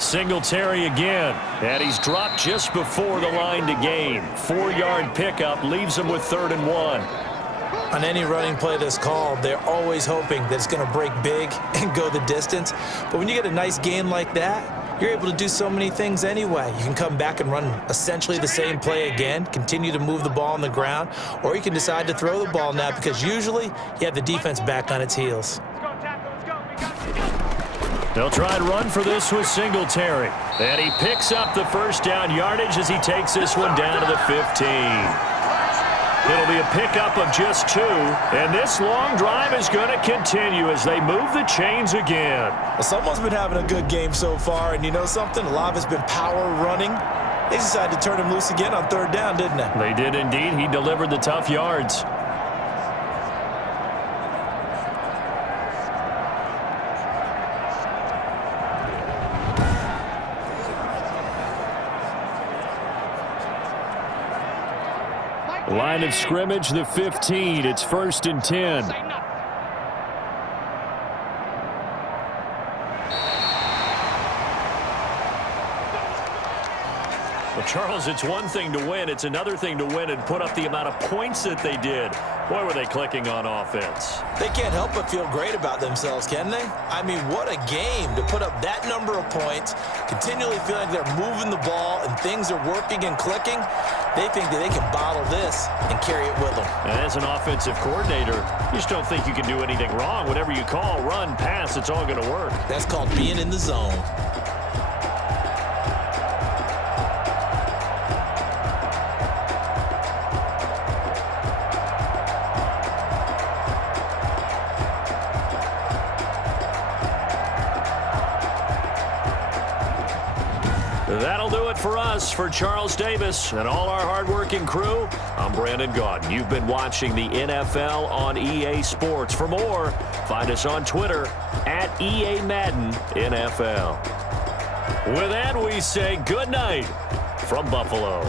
Singletary again, and he's dropped just before the line to gain. 4-yard pickup leaves him with 3rd and 1. On any running play that's called, they're always hoping that it's going to break big and go the distance. But when you get a nice gain like that, you're able to do so many things anyway. You can come back and run essentially the same play again, continue to move the ball on the ground, or you can decide to throw the ball now because usually you have the defense back on its heels. They'll try and run for this with Singletary. And he picks up the first down yardage as he takes this one down to the 15. It'll be a pickup of just 2, and this long drive is going to continue as they move the chains again. Well, someone's been having a good game so far, and you know something? A lot of it's been power running. They decided to turn him loose again on 3rd down, didn't they? They did indeed. He delivered the tough yards. Line of scrimmage, the 15. It's 1st and 10. Well, Charles, it's one thing to win. It's another thing to win and put up the amount of points that they did. Boy, were they clicking on offense. They can't help but feel great about themselves, can they? I mean, what a game to put up that number of points, continually feeling like they're moving the ball and things are working and clicking. They think that they can bottle this and carry it with them. And as an offensive coordinator, you just don't think you can do anything wrong. Whatever you call, run, pass, it's all going to work. That's called being in the zone. That'll do it for us. For Charles Davis and all our hardworking crew, I'm Brandon Gaudin. You've been watching the NFL on EA Sports. For more, find us on Twitter at EA Madden NFL. With that, we say good night from Buffalo.